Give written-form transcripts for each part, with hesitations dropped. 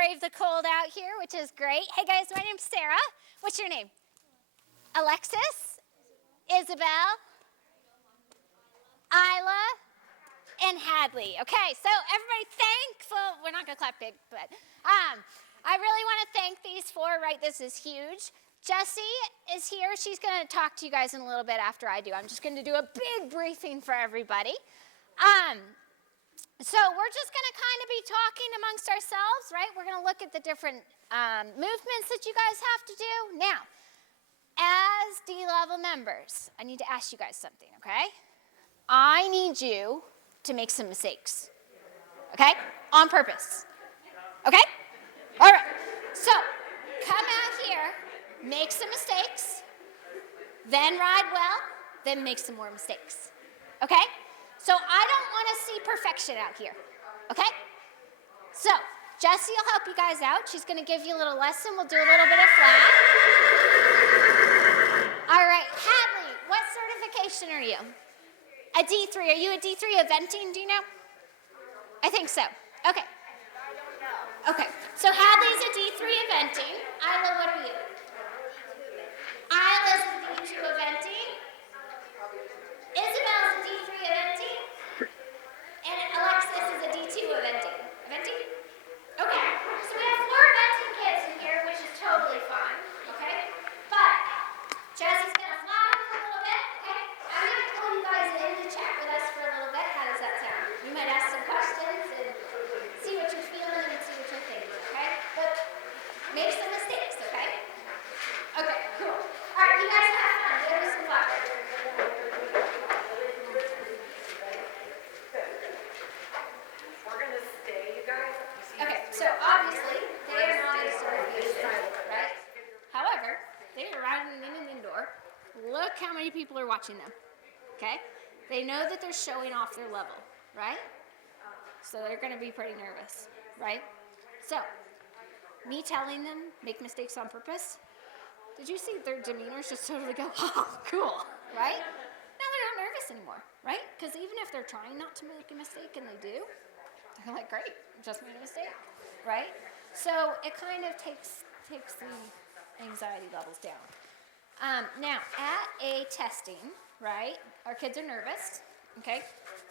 brave the cold out here, which is great. Hey guys, my name's Sarah. What's your name? Alexis? Isabel? Isla? And Hadley. Okay, so everybody thankful. We're not going to clap big, but I really want to thank these four, right? This is huge. Jessie is here. She's going to talk to you guys in a little bit after I do. I'm just going to do a big briefing for everybody. So we're just going to kind of be talking amongst ourselves, right? We're going to look at the different movements that you guys have to do. Now, as D-level members, I need to ask you guys something, okay? I need you to make some mistakes, okay? On purpose, okay? All right, so come out here, make some mistakes, then ride well, then make some more mistakes, okay? So I don't want to see perfection out here, okay? So Jessie will help you guys out. She's going to give you a little lesson. We'll do a little bit of flat. All right, Hadley, what certification are you? A D3. Are you a D3 eventing, do you know? I think so. Okay. Okay, so Hadley's a D3 eventing. Isla, what are you? Isla's a D2 eventing. Isabel's a D3 eventing. And Alexis is a D2 eventing. Eventing? Okay, so we have 4 eventing kids in here, which is totally fine, okay? But Jessie's going to fly up a little bit, okay? I'm going to pull you guys in to chat with us for a little bit. How does that sound? You might ask some questions and see what you're feeling and see what you're thinking, okay? But make some mistakes, okay? Okay, cool. All right, you guys have fun. Give us some fun. Okay, so obviously, they are not a certification, right? However, they are riding in an indoor. Look how many people are watching them, okay? They know that they're showing off their level, right? So they're going to be pretty nervous, right? So, me telling them, make mistakes on purpose, did you see their demeanors just totally go, oh, cool, right? Now they're not nervous anymore, right? Because even if they're trying not to make a mistake and they do, they're like, great, just made a mistake, right? So it kind of takes the anxiety levels down. Now, at a testing, right, our kids are nervous, okay?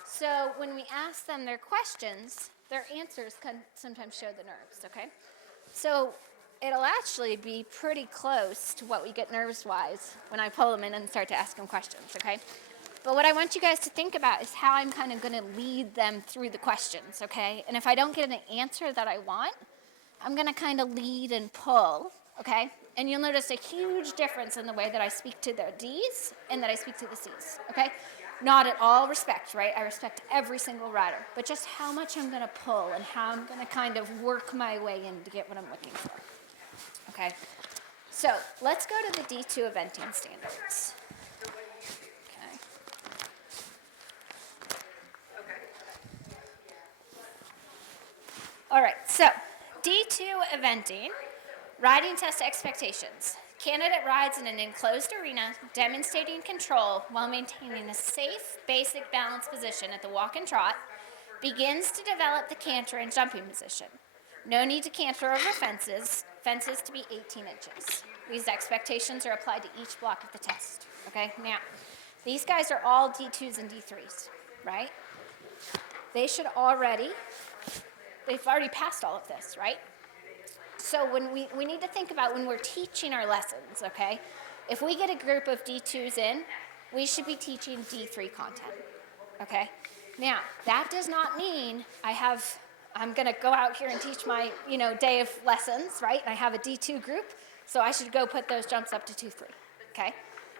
So when we ask them their questions, their answers can sometimes show the nerves, okay? So it'll actually be pretty close to what we get nerves-wise when I pull them in and start to ask them questions, okay? But what I want you guys to think about is how I'm kind of going to lead them through the questions, okay? And if I don't get an answer that I want, I'm going to kind of lead and pull, okay? And you'll notice a huge difference in the way that I speak to the D's and that I speak to the C's, okay? Not at all respect, right? I respect every single rider, but just how much I'm going to pull and how I'm going to kind of work my way in to get what I'm looking for, okay? So let's go to the D2 eventing standards. All right, so D2 eventing, riding test expectations. Candidate rides in an enclosed arena, demonstrating control while maintaining a safe, basic balance position at the walk and trot, begins to develop the canter and jumping position. No need to canter over fences to be 18 inches. These expectations are applied to each block of the test, okay? Now, these guys are all D2s and D3s, right? They've already passed all of this, right? So when we need to think about when we're teaching our lessons, okay? If we get a group of D2s in, we should be teaching D3 content, okay? Now, that does not mean I'm going to go out here and teach my, day of lessons, right? And I have a D2 group, so I should go put those jumps up to 2-3, okay?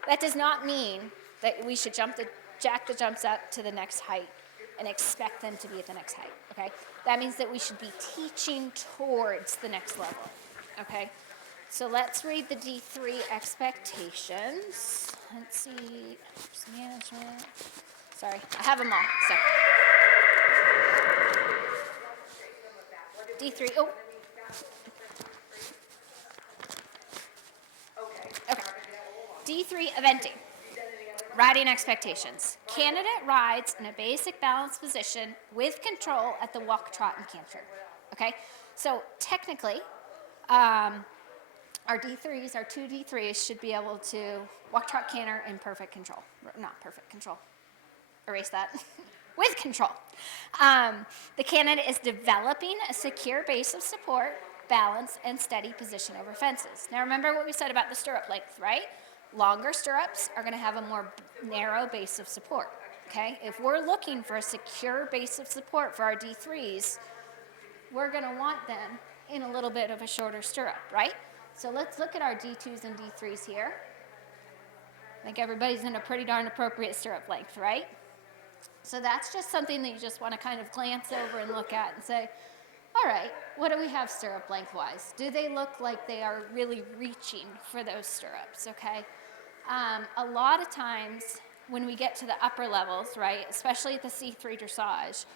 That does not mean that we should jack the jumps up to the next height and expect them to be at the next height, okay? That means that we should be teaching towards the next level, okay? So let's read the D3 expectations. Let's see, management. Sorry, I have them all, so. D3, Okay. D3 eventing. Riding expectations. Candidate rides in a basic balance position with control at the walk, trot, and canter. okay? So technically, our D3s, our two D3s should be able to walk, trot, canter in perfect control. Not perfect control. Erase that. With control. The candidate is developing a secure base of support, balance, and steady position over fences. Now remember what we said about the stirrup length, right? Longer stirrups are going to have a more narrow base of support, okay? If we're looking for a secure base of support for our D3s, we're going to want them in a little bit of a shorter stirrup, right? So let's look at our D2s and D3s here. I think everybody's in a pretty darn appropriate stirrup length, right? So that's just something that you just want to kind of glance over and look at and say, all right, what do we have stirrup length-wise? Do they look like they are really reaching for those stirrups, okay? A lot of times when we get to the upper levels, right, especially at the C3 dressage,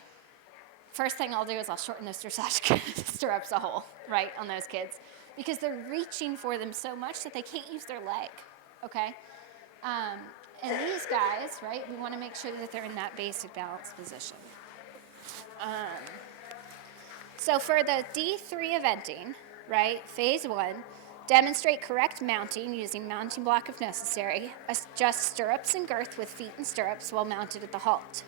first thing I'll do is I'll shorten those dressage stirrups a hole, right, on those kids, because they're reaching for them so much that they can't use their leg, okay? And these guys, right, we want to make sure that they're in that basic balance position. So for the D3 eventing, right, phase 1, demonstrate correct mounting using mounting block if necessary. Adjust stirrups and girth with feet and stirrups while mounted at the halt.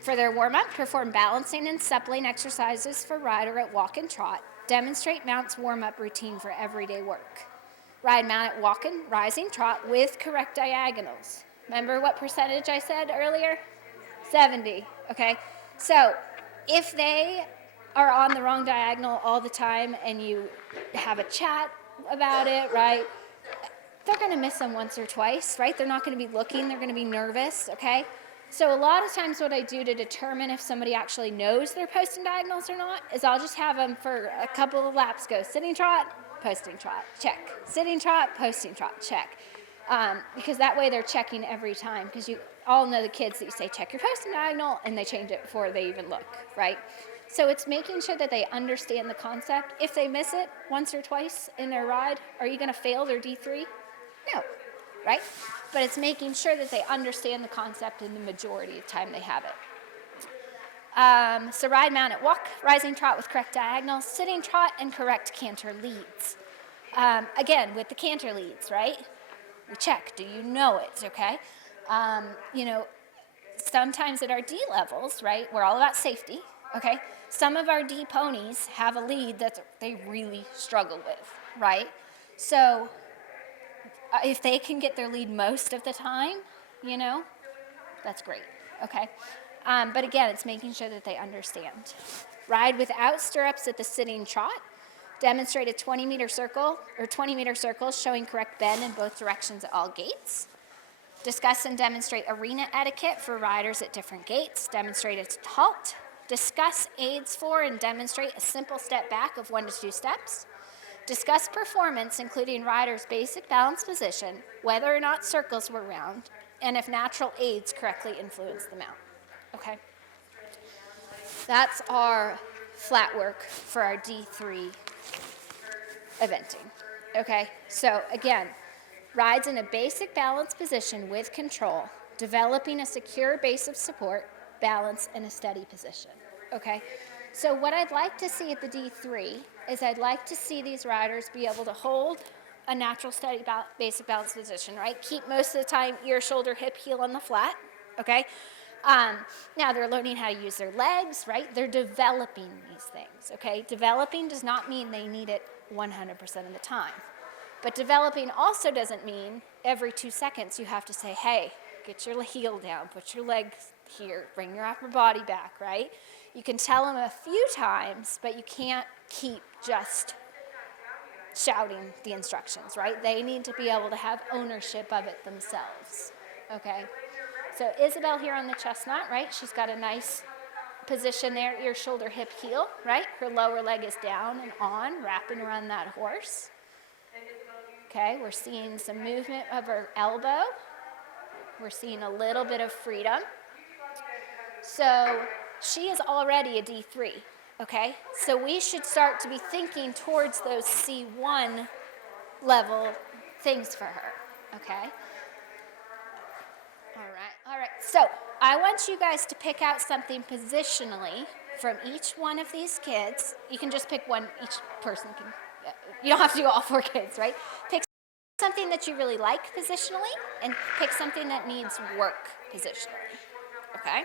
For their warm-up, perform balancing and suppling exercises for rider at walk and trot. Demonstrate mounts warm-up routine for everyday work. Ride mount at walk and rising trot with correct diagonals. Remember what percentage I said earlier? 70, okay? So if they are on the wrong diagonal all the time and you have a chat about it, right, they're going to miss them once or twice, right? They're not going to be looking. They're going to be nervous, okay? So a lot of times what I do to determine if somebody actually knows they're posting diagonals or not is I'll just have them for a couple of laps go sitting trot, posting trot, check. Sitting trot, posting trot, check. Because that way they're checking every time, because you all know the kids that you say check your posting diagonal and they change it before they even look, right? So it's making sure that they understand the concept. If they miss it once or twice in their ride, are you going to fail their D3? No, right? But it's making sure that they understand the concept in the majority of the time they have it. So ride mount at walk, rising trot with correct diagonals, sitting trot, and correct canter leads. Again, with the canter leads, right? We check, do you know it, okay? Sometimes at our D levels, right, we're all about safety, okay? Some of our D ponies have a lead that they really struggle with, right? So if they can get their lead most of the time, that's great, okay? But again, it's making sure that they understand. Ride without stirrups at the sitting trot. Demonstrate a 20-meter circle or 20-meter circles showing correct bend in both directions at all gates. Discuss and demonstrate arena etiquette for riders at different gates. Demonstrate its halt. Discuss aids for and demonstrate a simple step back of 1 to 2 steps. Discuss performance, including riders' basic balance position, whether or not circles were round, and if natural aids correctly influence the mount. Okay? That's our flat work for our D3 eventing. Okay? So again, rides in a basic balance position with control, developing a secure base of support, balance, and a steady position. Okay? So what I'd like to see at the D3 is I'd like to see these riders be able to hold a natural steady basic balance position, right? Keep most of the time ear, shoulder, hip, heel on the flat, okay? Now they're learning how to use their legs, right? They're developing these things, okay? Developing does not mean they need it 100% of the time. But developing also doesn't mean every 2 seconds you have to say, hey, get your heel down, put your legs here, bring your upper body back, right? You can tell them a few times, but you can't keep just shouting the instructions, right? They need to be able to have ownership of it themselves, okay? So Isabel here on the chestnut, right? She's got a nice position there, ear, shoulder, hip, heel, right? Her lower leg is down and on, wrapping around that horse. Okay, we're seeing some movement of her elbow. We're seeing a little bit of freedom. So she is already a D3, okay? So we should start to be thinking towards those C1 level things for her, okay? All right. So I want you guys to pick out something positionally from each one of these kids. You can just pick one, each person can, you don't have to do all 4 kids, right? Pick something that you really like positionally and pick something that needs work positionally, okay?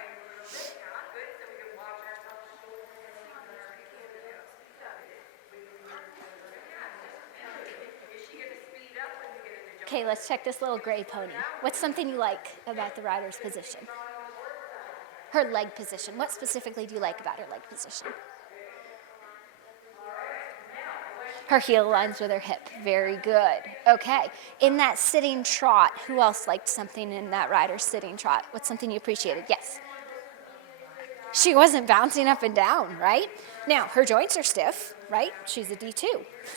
Okay, let's check this little gray pony. What's something you like about the rider's position? Her leg position. What specifically do you like about her leg position? Her heel aligns with her hip. Very good. Okay. In that sitting trot, who else liked something in that rider's sitting trot? What's something you appreciated? Yes. She wasn't bouncing up and down, right? Now, her joints are stiff, right? She's a D2.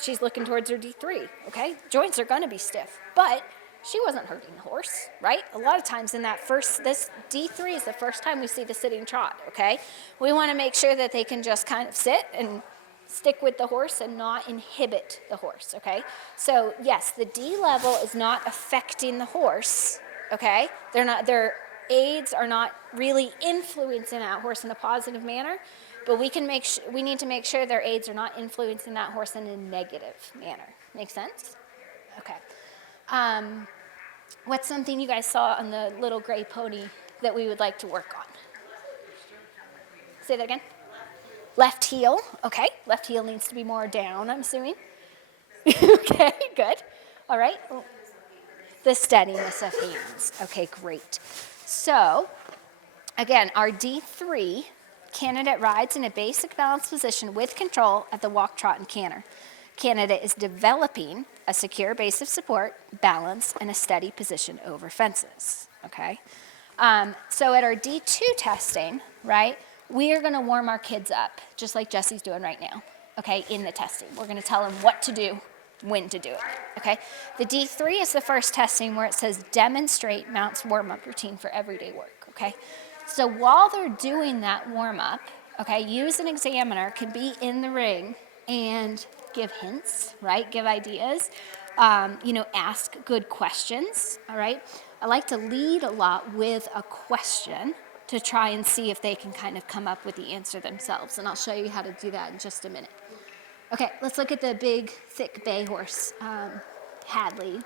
She's looking towards her D3, okay? Joints are going to be stiff, but she wasn't hurting the horse, right? A lot of times in that this D3 is the first time we see the sitting trot, okay? We want to make sure that they can just kind of sit and stick with the horse and not inhibit the horse, okay? So yes, the D level is not affecting the horse, okay? Their aids are not really influencing that horse in a positive manner, but we need to make sure their aids are not influencing that horse in a negative manner. Make sense? Okay. What's something you guys saw on the little gray pony that we would like to work on? Say that again. Left heel. Okay. Left heel needs to be more down, I'm assuming. Okay, good. All right. The steadiness of hands. Okay, great. So, again, our D3 candidate rides in a basic balance position with control at the walk, trot, and canter. Candidate is developing a secure base of support, balance, and a steady position over fences, okay? So at our D2 testing, right, we are gonna warm our kids up, just like Jesse's doing right now, okay, in the testing. We're gonna tell them what to do, when to do it, okay? The D3 is the first testing where it says demonstrate Mount's warm-up routine for everyday work, okay? So while they're doing that warm-up, okay, you as an examiner can be in the ring and give hints, right? Give ideas, ask good questions, all right? I like to lead a lot with a question to try and see if they can kind of come up with the answer themselves, and I'll show you how to do that in just a minute. Okay, let's look at the big, thick bay horse, Hadley,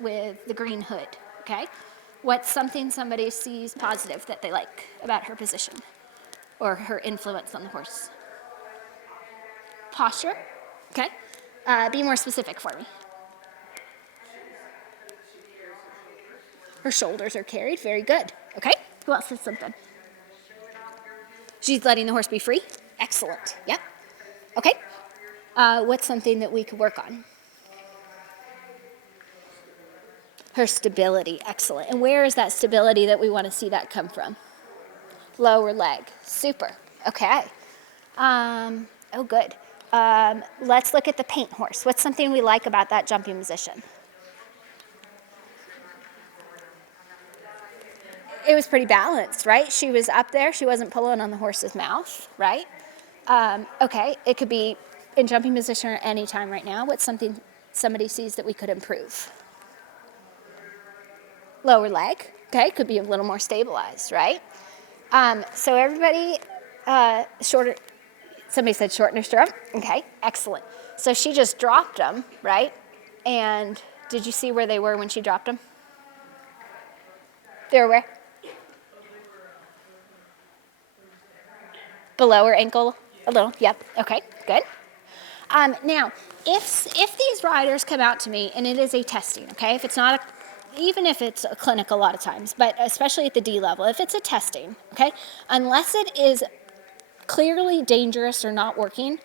with the green hood, okay? What's something somebody sees positive that they like about her position or her influence on the horse? Posture, okay? Be more specific for me. Her shoulders are carried, very good, okay? Who else says something? She's letting the horse be free? Excellent, yep. Okay, what's something that we could work on? Her stability, excellent. And where is that stability that we want to see that come from? Lower leg, super, okay. Oh, good. Let's look at the paint horse. What's something we like about that jumping position? It was pretty balanced, right? She was up there. She wasn't pulling on the horse's mouth, right? Okay, it could be in jumping position at any time right now. What's something somebody sees that we could improve? Lower leg, okay, could be a little more stabilized, right? So everybody, shorter, somebody said shorten her stirrup, okay, excellent. So she just dropped them, right? And did you see where they were when she dropped them? They were where? Below her ankle a little, yep, okay, good. Now, if these riders come out to me, and it is a testing, okay, if it's not even if it's a clinic a lot of times, but especially at the D level, if it's a testing, okay, unless it is clearly dangerous or not working,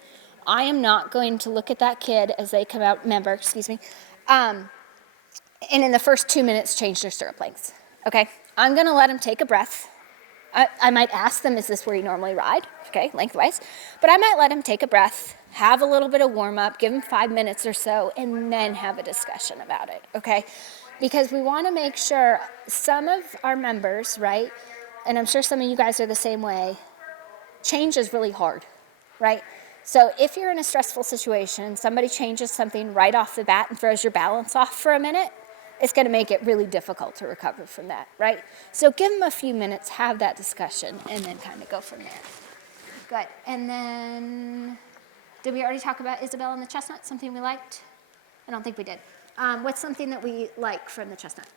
I am not going to look at that kid as they come out, and in the first 2 minutes change their stirrup lengths, okay? I'm gonna let them take a breath. I might ask them, is this where you normally ride? Okay, lengthwise. But I might let them take a breath, have a little bit of warm up, give them 5 minutes or so, and then have a discussion about it, okay? Because we wanna make sure some of our members, right, and I'm sure some of you guys are the same way, change is really hard, right? So if you're in a stressful situation, somebody changes something right off the bat and throws your balance off for a minute, it's going to make it really difficult to recover from that, right? So give them a few minutes, have that discussion, and then kind of go from there. Good. And then, did we already talk about Isabel and the chestnut, something we liked? I don't think we did. What's something that we like from the chestnut?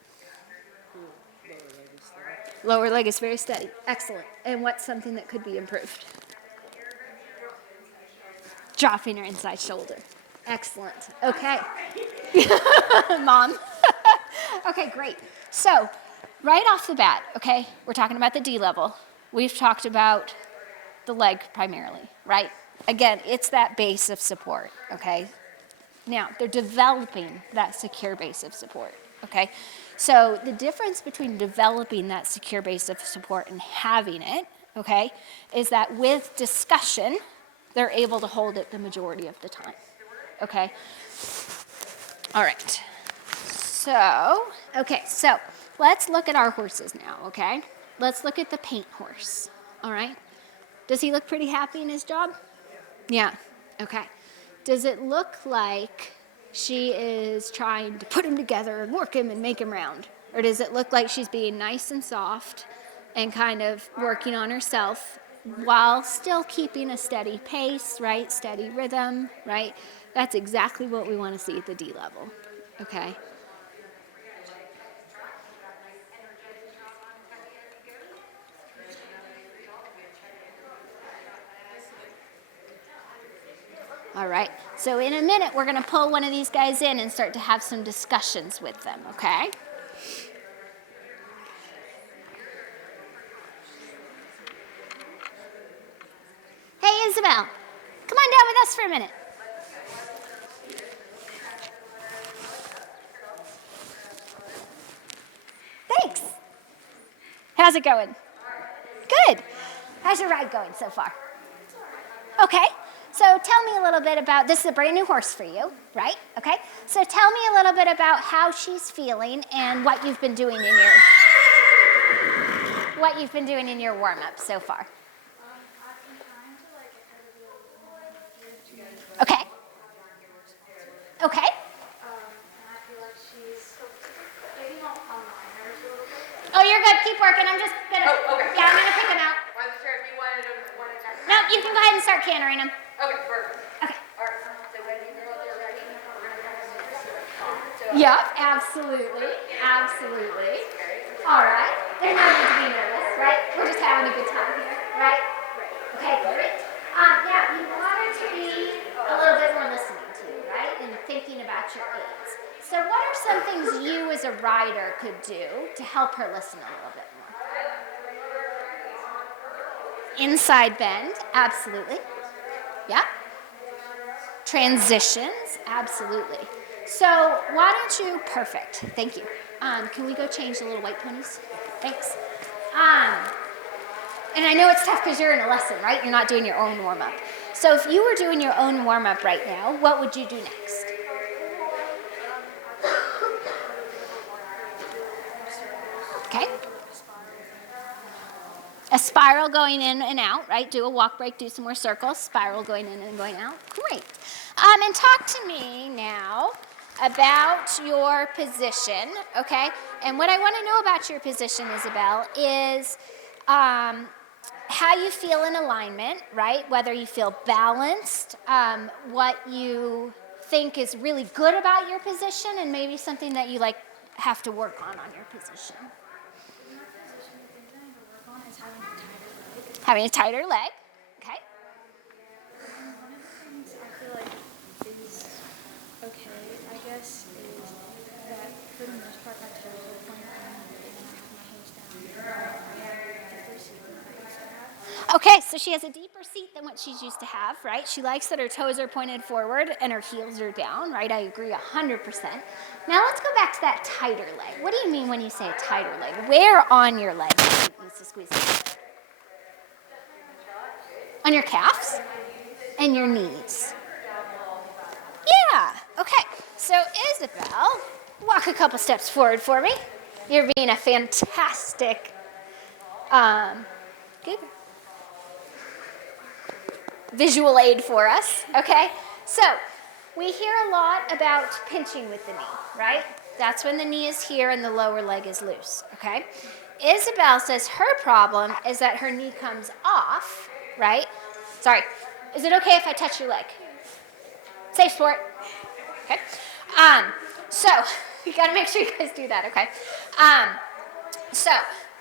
Lower leg is very steady. Excellent. And what's something that could be improved? Dropping her inside shoulder. Excellent. Okay. Mom. Okay, great. So, right off the bat, okay, we're talking about the D level. We've talked about the leg primarily, right? Again, it's that base of support, okay? Now, they're developing that secure base of support, okay? So the difference between developing that secure base of support and having it, okay, is that with discussion, they're able to hold it the majority of the time, okay? All right. So let's look at our horses now, okay? Let's look at the paint horse, all right? Does he look pretty happy in his job? Yeah, okay. Does it look like she is trying to put him together and work him and make him round? Or does it look like she's being nice and soft and kind of working on herself while still keeping a steady pace, right? Steady rhythm, right? That's exactly what we want to see at the D level, okay? All right, so in a minute, we're going to pull one of these guys in and start to have some discussions with them, okay? Hey, Isabel, come on down with us for a minute. Thanks. How's it going? Good. How's your ride going so far? Okay. So tell me a little bit about, this is a brand new horse for you, right? Okay. So tell me a little bit about how she's feeling and what you've been doing in your warm-up so far. Okay. Okay. Oh, you're good. Keep working. I'm just gonna. Oh, okay. Yeah, I'm gonna pick them out. Wasn't sure if you wanted them one at a time. No, you can go ahead and start cantering them. Okay, perfect. Okay. All right. So when you know they're ready, we're gonna have them. Yep, absolutely. Absolutely. All right. There's no need to be nervous, right? We're just having a good time here, right? Okay, great. Now, you want her to be a little bit more listening to you, right? And thinking about your aids. So what are some things you as a rider could do to help her listen a little bit more? Inside bend, absolutely. Yeah. Transitions, absolutely. So why don't you, perfect, thank you. Can we go change the little white ponies? Thanks. And I know it's tough because you're in a lesson, right? You're not doing your own warm-up. So if you were doing your own warm-up right now, what would you do next? Okay. A spiral going in and out, right? Do a walk break, do some more circles. Spiral going in and going out. Great. And talk to me now about your position, okay? And what I want to know about your position, Isabel, is how you feel in alignment, right? Whether you feel balanced, what you think is really good about your position, and maybe something that you like have to work on your position. Having a tighter leg, okay. One of the things I feel like is okay, I guess, is that for the most part my toes are pointed in and I have my hands down. I have a deeper seat than I used to have. Okay, so she has a deeper seat than what she's used to have, right? She likes that her toes are pointed forward and her heels are down, right? I agree 100%. Now let's go back to that tighter leg. What do you mean when you say a tighter leg? Where on your leg needs to squeeze it? On your calves and your knees. Yeah, okay. So Isabel, walk a couple steps forward for me. You're being a fantastic good visual aid for us, okay? So we hear a lot about pinching with the knee, right? That's when the knee is here and the lower leg is loose, okay? Isabel says her problem is that her knee comes off, right? Sorry. Is it okay if I touch your leg? Safe sport. Okay. So you got to make sure you guys do that, okay? So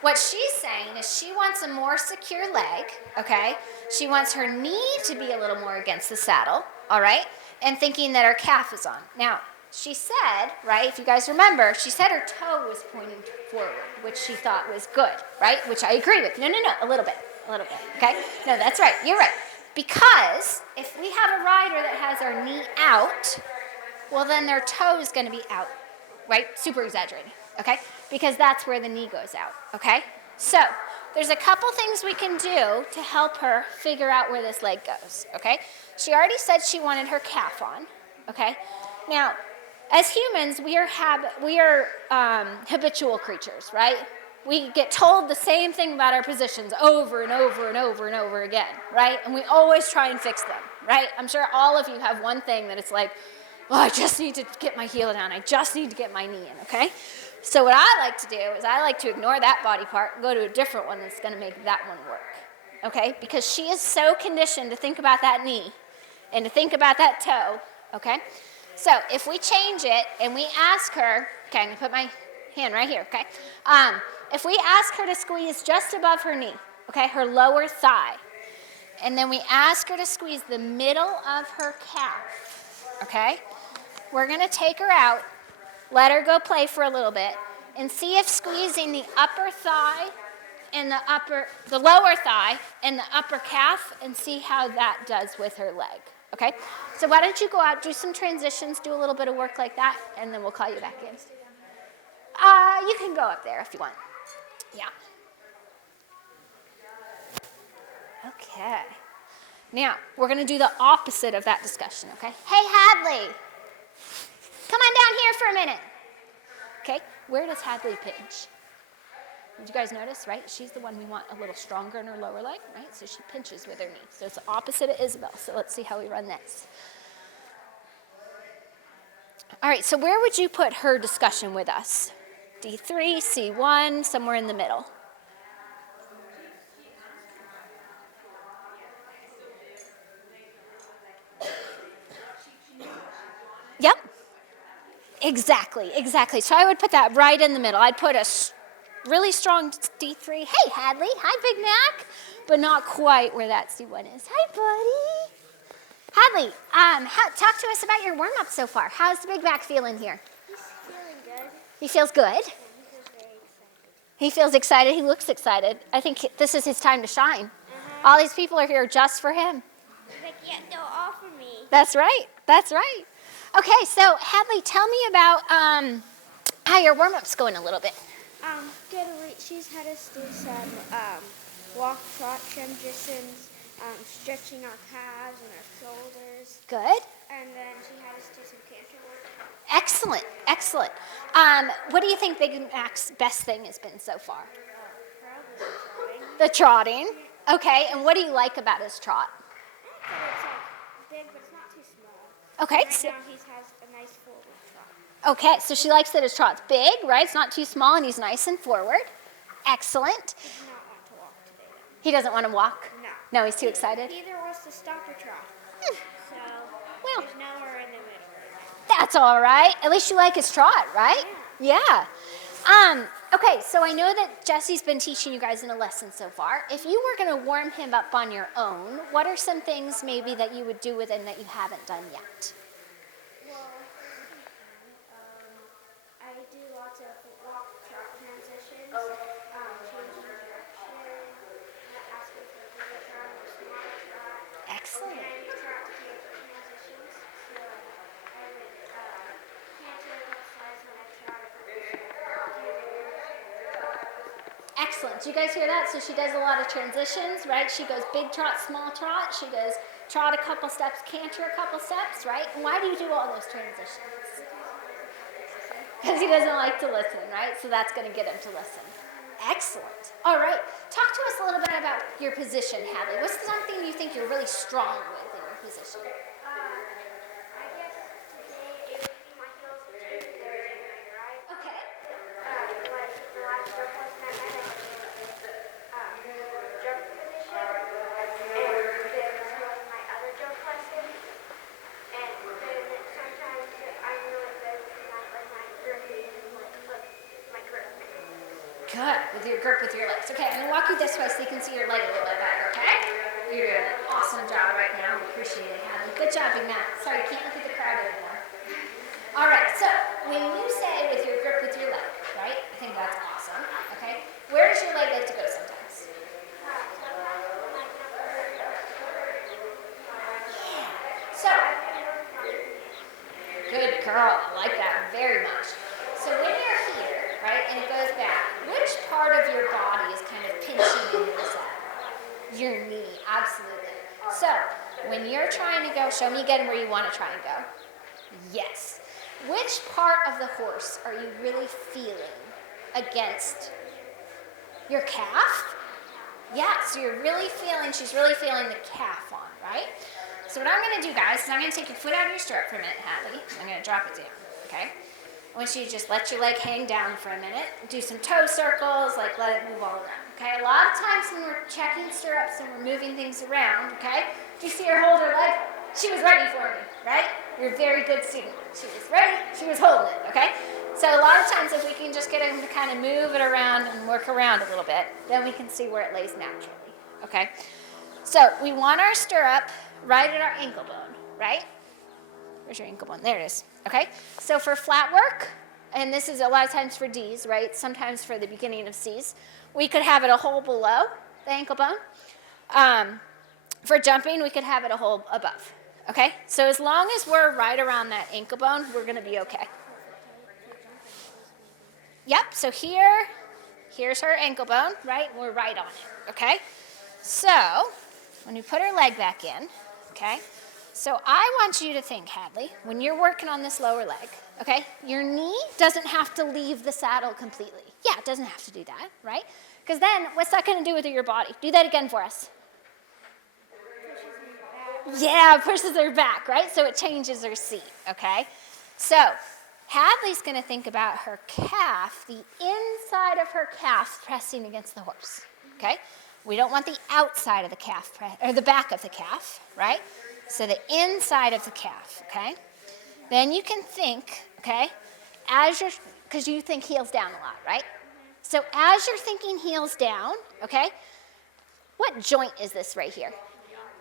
what she's saying is she wants a more secure leg, okay? She wants her knee to be a little more against the saddle, all right? And thinking that her calf is on. Now, she said, right, if you guys remember, she said her toe was pointing forward, which she thought was good, right? Which I agree with. No, a little bit, okay? No, that's right, you're right. Because if we have a rider that has our knee out, well, then their toe is going to be out, right? Super exaggerating, okay? Because that's where the knee goes out, okay? So there's a couple things we can do to help her figure out where this leg goes, okay? She already said she wanted her calf on, okay? Now, as humans, we are habitual creatures, right? We get told the same thing about our positions over and over and over and over again, right? And we always try and fix them, right? I'm sure all of you have one thing that it's like, oh, I just need to get my heel down. I just need to get my knee in, okay? So what I like to do is I like to ignore that body part and go to a different one that's going to make that one work, okay? Because she is so conditioned to think about that knee and to think about that toe, okay? So if we change it and we ask her, okay, I'm going to put my hand right here, okay? If we ask her to squeeze just above her knee, okay, her lower thigh, and then we ask her to squeeze the middle of her calf, okay? We're going to take her out, let her go play for a little bit, and see if squeezing the upper thigh and the lower thigh and the upper calf, and see how that does with her leg, okay? So why don't you go out, do some transitions, do a little bit of work like that, and then we'll call you back in. You can go up there if you want. Yeah. Okay. Now, we're going to do the opposite of that discussion, okay? Hey, Hadley. Come on down here for a minute. Okay, where does Hadley pinch? Did you guys notice, right? She's the one we want a little stronger in her lower leg, right? So she pinches with her knee. So it's the opposite of Isabel. So let's see how we run this. All right, so where would you put her discussion with us? D3, C1, somewhere in the middle. Yep. Exactly. So I would put that right in the middle. I'd put a really strong D3. Hey, Hadley. Hi, Big Mac. But not quite where that C1 is. Hi, buddy. Hadley, talk to us about your warm-up so far. How's the Big Mac feeling here? He's feeling good. He feels good? Yeah, he feels very excited. He feels excited. He looks excited. I think this is his time to shine. All these people are here just for him. He's like, yeah, they'll all for me. That's right. Okay, so Hadley, tell me about how your warm-up's going a little bit. Good. She's had us do some walk, trot transitions, stretching our calves and our shoulders. Good. And then she had us do some canter work. Excellent. What do you think Big Mac's best thing has been so far? Probably trotting. The trotting. Okay, and what do you like about his trot? But it's like big, but it's not too small. Okay. Right now he has a nice forward trot. Okay, so she likes that his trot's big, right? It's not too small, and he's nice and forward. Excellent. He does not want to walk today, though. He doesn't want to walk? No. No, he's too excited? He either wants to stop or trot. So Well. there's nowhere in the middle right now. That's all right. At least you like his trot, right? Yeah. Okay, so I know that Jesse's been teaching you guys in a lesson so far. If you were going to warm him up on your own, what are some things maybe that you would do with him that you haven't done yet? Well, I do lots of walk, trot transitions, changing direction, asking for a bigger trot or smaller trot. Excellent. And trot to canter transitions. So I would canter a couple slides when I trot a couple Excellent. Do you guys hear that? So she does a lot of transitions, right? She goes big trot, small trot. She goes trot a couple steps, canter a couple steps, right? And why do you do all those transitions? Because he doesn't like to listen, right? So that's going to get him to listen. Excellent. All right. Talk to us a little bit about your position, Hadley. What's something you think you're really strong with in your position? I guess today it would be my heels, which I think they're very right. with your grip with your legs. Okay, I'm gonna walk you this way so you can see your leg a little bit better, okay? You're doing an awesome job right now. We appreciate it, Hadley. Good job, Big Matt. Sorry, can't look at the crowd anymore. All right, so when you say with your grip with your leg, right? I think that's awesome, okay? Where does your leg like to go sometimes? So, good girl. I like that very much. So when you're here, right, and it goes back, which part of your body is kind of pinching into the saddle? Your knee, absolutely. So when you're trying to go, show me again where you want to try and go. Yes. Which part of the horse are you really feeling against your calf? Yeah, so you're really feeling, she's really feeling the calf on, right? So what I'm going to do, guys, is I'm going to take your foot out of your stirrup for a minute, Hadley. I'm going to drop it down, okay? I want you to just let your leg hang down for a minute. Do some toe circles, like let it move all around, okay? A lot of times when we're checking stirrups and we're moving things around, okay? Do you see her hold her leg? She was ready for me, right? You're a very good student. She was ready, she was holding it, okay? So a lot of times if we can just get them to kind of move it around and work around a little bit, then we can see where it lays naturally, okay? So we want our stirrup right at our ankle bone, right? Where's your ankle bone? There it is, okay? So for flat work, and this is a lot of times for D's, right? Sometimes for the beginning of C's, we could have it a hole below the ankle bone. For jumping, we could have it a hole above, okay? So as long as we're right around that ankle bone, we're gonna be okay. Yep, so here's her ankle bone, right? We're right on it, okay? So when you put her leg back in, okay? So I want you to think, Hadley, when you're working on this lower leg, okay? Your knee doesn't have to leave the saddle completely. Yeah, it doesn't have to do that, right? Because then what's that gonna do with your body? Do that again for us. Yeah, pushes her back, right? So it changes her seat, okay? So Hadley's going to think about her calf, the inside of her calf pressing against the horse, okay? We don't want the outside of the calf, or the back of the calf, right? So the inside of the calf, okay? Then you can think, okay, as you're, because you think heels down a lot, right? So as you're thinking heels down, okay, what joint is this right here?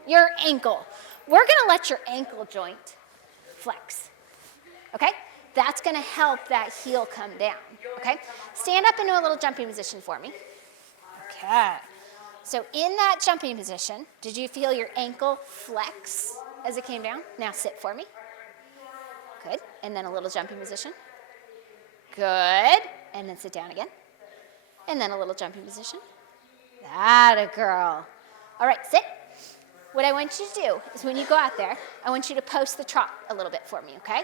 Your ankle. We're going to let your ankle joint flex, okay? That's going to help that heel come down, okay? Stand up into a little jumping position for me. Okay. So in that jumping position, did you feel your ankle flex as it came down? Now sit for me. Good. And then a little jumping position. Good. And then sit down again. And then a little jumping position. That a girl. All right, sit. What I want you to do is when you go out there, I want you to post the trot a little bit for me, okay?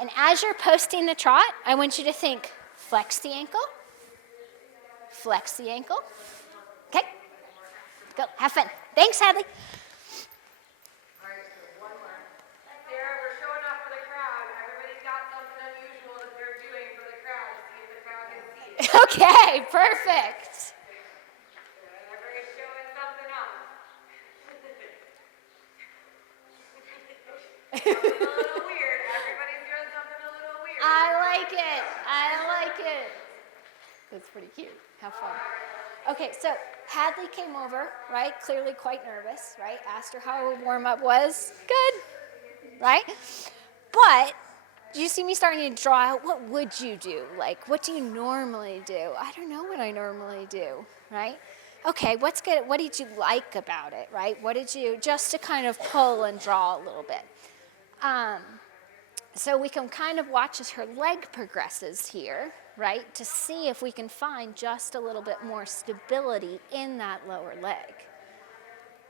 And as you're posting the trot, I want you to think, flex the ankle, okay? Go, have fun. Thanks, Hadley. All right, so one more. Sarah, we're showing off for the crowd. Everybody's got something unusual that they're doing for the crowd to see if the crowd can see it. Okay, perfect. Everybody's showing something off. Something a little weird. Everybody's doing something a little weird. I like it. That's pretty cute. Have fun. Okay, so Hadley came over, right? Clearly quite nervous, right? Asked her how her warm-up was. Good, right? But do you see me starting to draw out what would you do? Like, what do you normally do? I don't know what I normally do, right? Okay, what's good? What did you like about it, right? What did you, just to kind of pull and draw a little bit. So we can kind of watch as her leg progresses here, right, to see if we can find just a little bit more stability in that lower leg.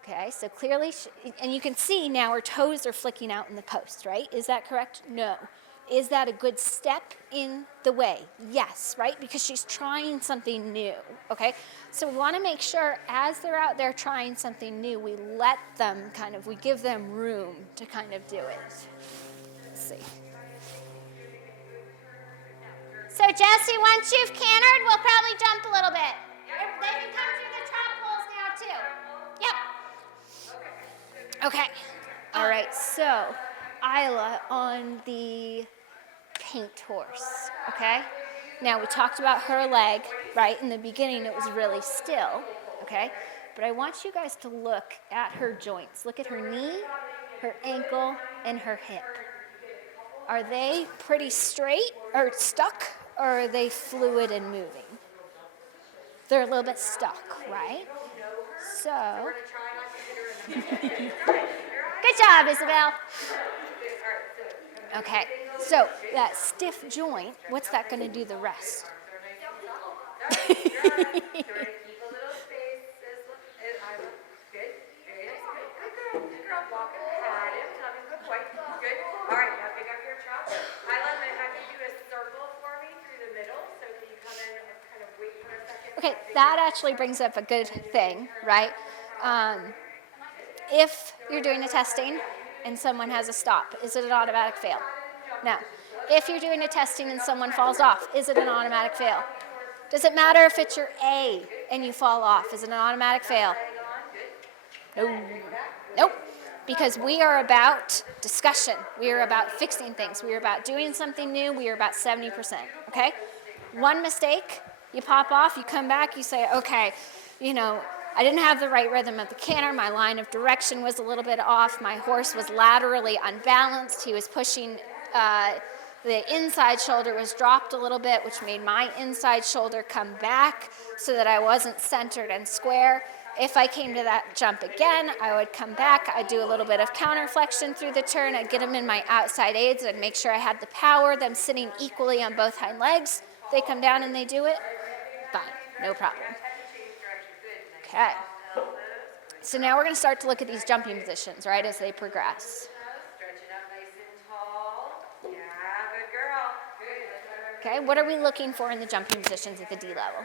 Okay, so clearly, and you can see now her toes are flicking out in the post, right? Is that correct? No. Is that a good step in the way? Yes, right? Because she's trying something new, okay? So we want to make sure as they're out there trying something new, we let them kind of, we give them room to kind of do it. Let's see. So Jesse, once you've cantered, we'll probably jump a little bit. They can come through the trot poles now too. Yep. Okay. All right, so Isla on the paint horse, okay? Now, we talked about her leg, right? In the beginning, it was really still, okay? But I want you guys to look at her joints. Look at her knee, her ankle, and her hip. Are they pretty straight or stuck, or are they fluid and moving? They're a little bit stuck, right? So, good job, Isabel. Okay, so that stiff joint, what's that going to do the rest? Okay, that actually brings up a good thing, right? If you're doing a testing and someone has a stop, is it an automatic fail? No. If you're doing a testing and someone falls off, is it an automatic fail? Does it matter if it's your A and you fall off? Is it an automatic fail? No. Nope. Because we are about discussion. We are about fixing things. We are about doing something new. We are about 70%, okay? One mistake, you pop off, you come back, you say, okay, I didn't have the right rhythm of the canter. My line of direction was a little bit off. My horse was laterally unbalanced. He was pushing, the inside shoulder was dropped a little bit, which made my inside shoulder come back so that I wasn't centered and square. If I came to that jump again, I would come back. I'd do a little bit of counterflexion through the turn. I'd get them in my outside aids. I'd make sure I had the power, them sitting equally on both hind legs. They come down and they do it, fine, no problem. Okay. So now we're going to start to look at these jumping positions, right, as they progress. Okay, what are we looking for in the jumping positions at the D level?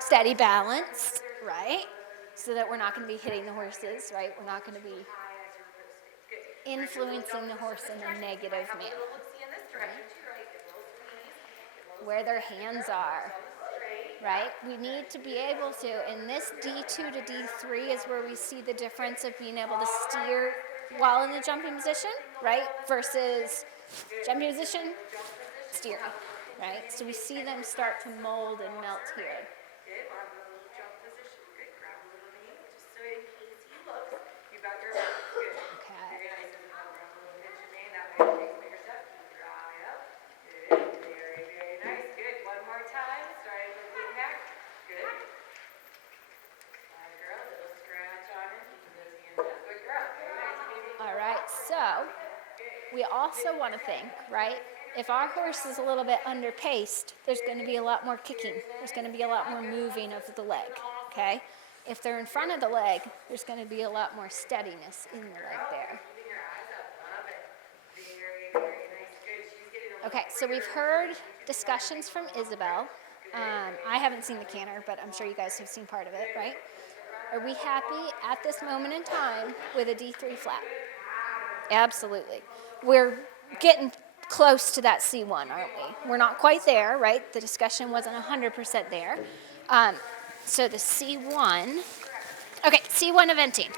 Steady balance, right? So that we're not going to be hitting the horses, right? We're not going to be influencing the horse in a negative manner. Right? Where their hands are, right? We need to be able to, in this D2 to D3 is where we see the difference of being able to steer while in the jumping position, right? Versus jumping position, steering, right? So we see them start to mold and melt here. So, we also want to think, right, if our horse is a little bit underpaced, there's going to be a lot more kicking. There's going to be a lot more moving of the leg, okay? If they're in front of the leg, there's going to be a lot more steadiness in the leg there. Okay, so we've heard discussions from Isabel. I haven't seen the canter, but I'm sure you guys have seen part of it, right? Are we happy at this moment in time with a D3 flat? Absolutely. We're getting close to that C1, aren't we? We're not quite there, right? The discussion wasn't 100% there. So the C1, okay, C1 eventing.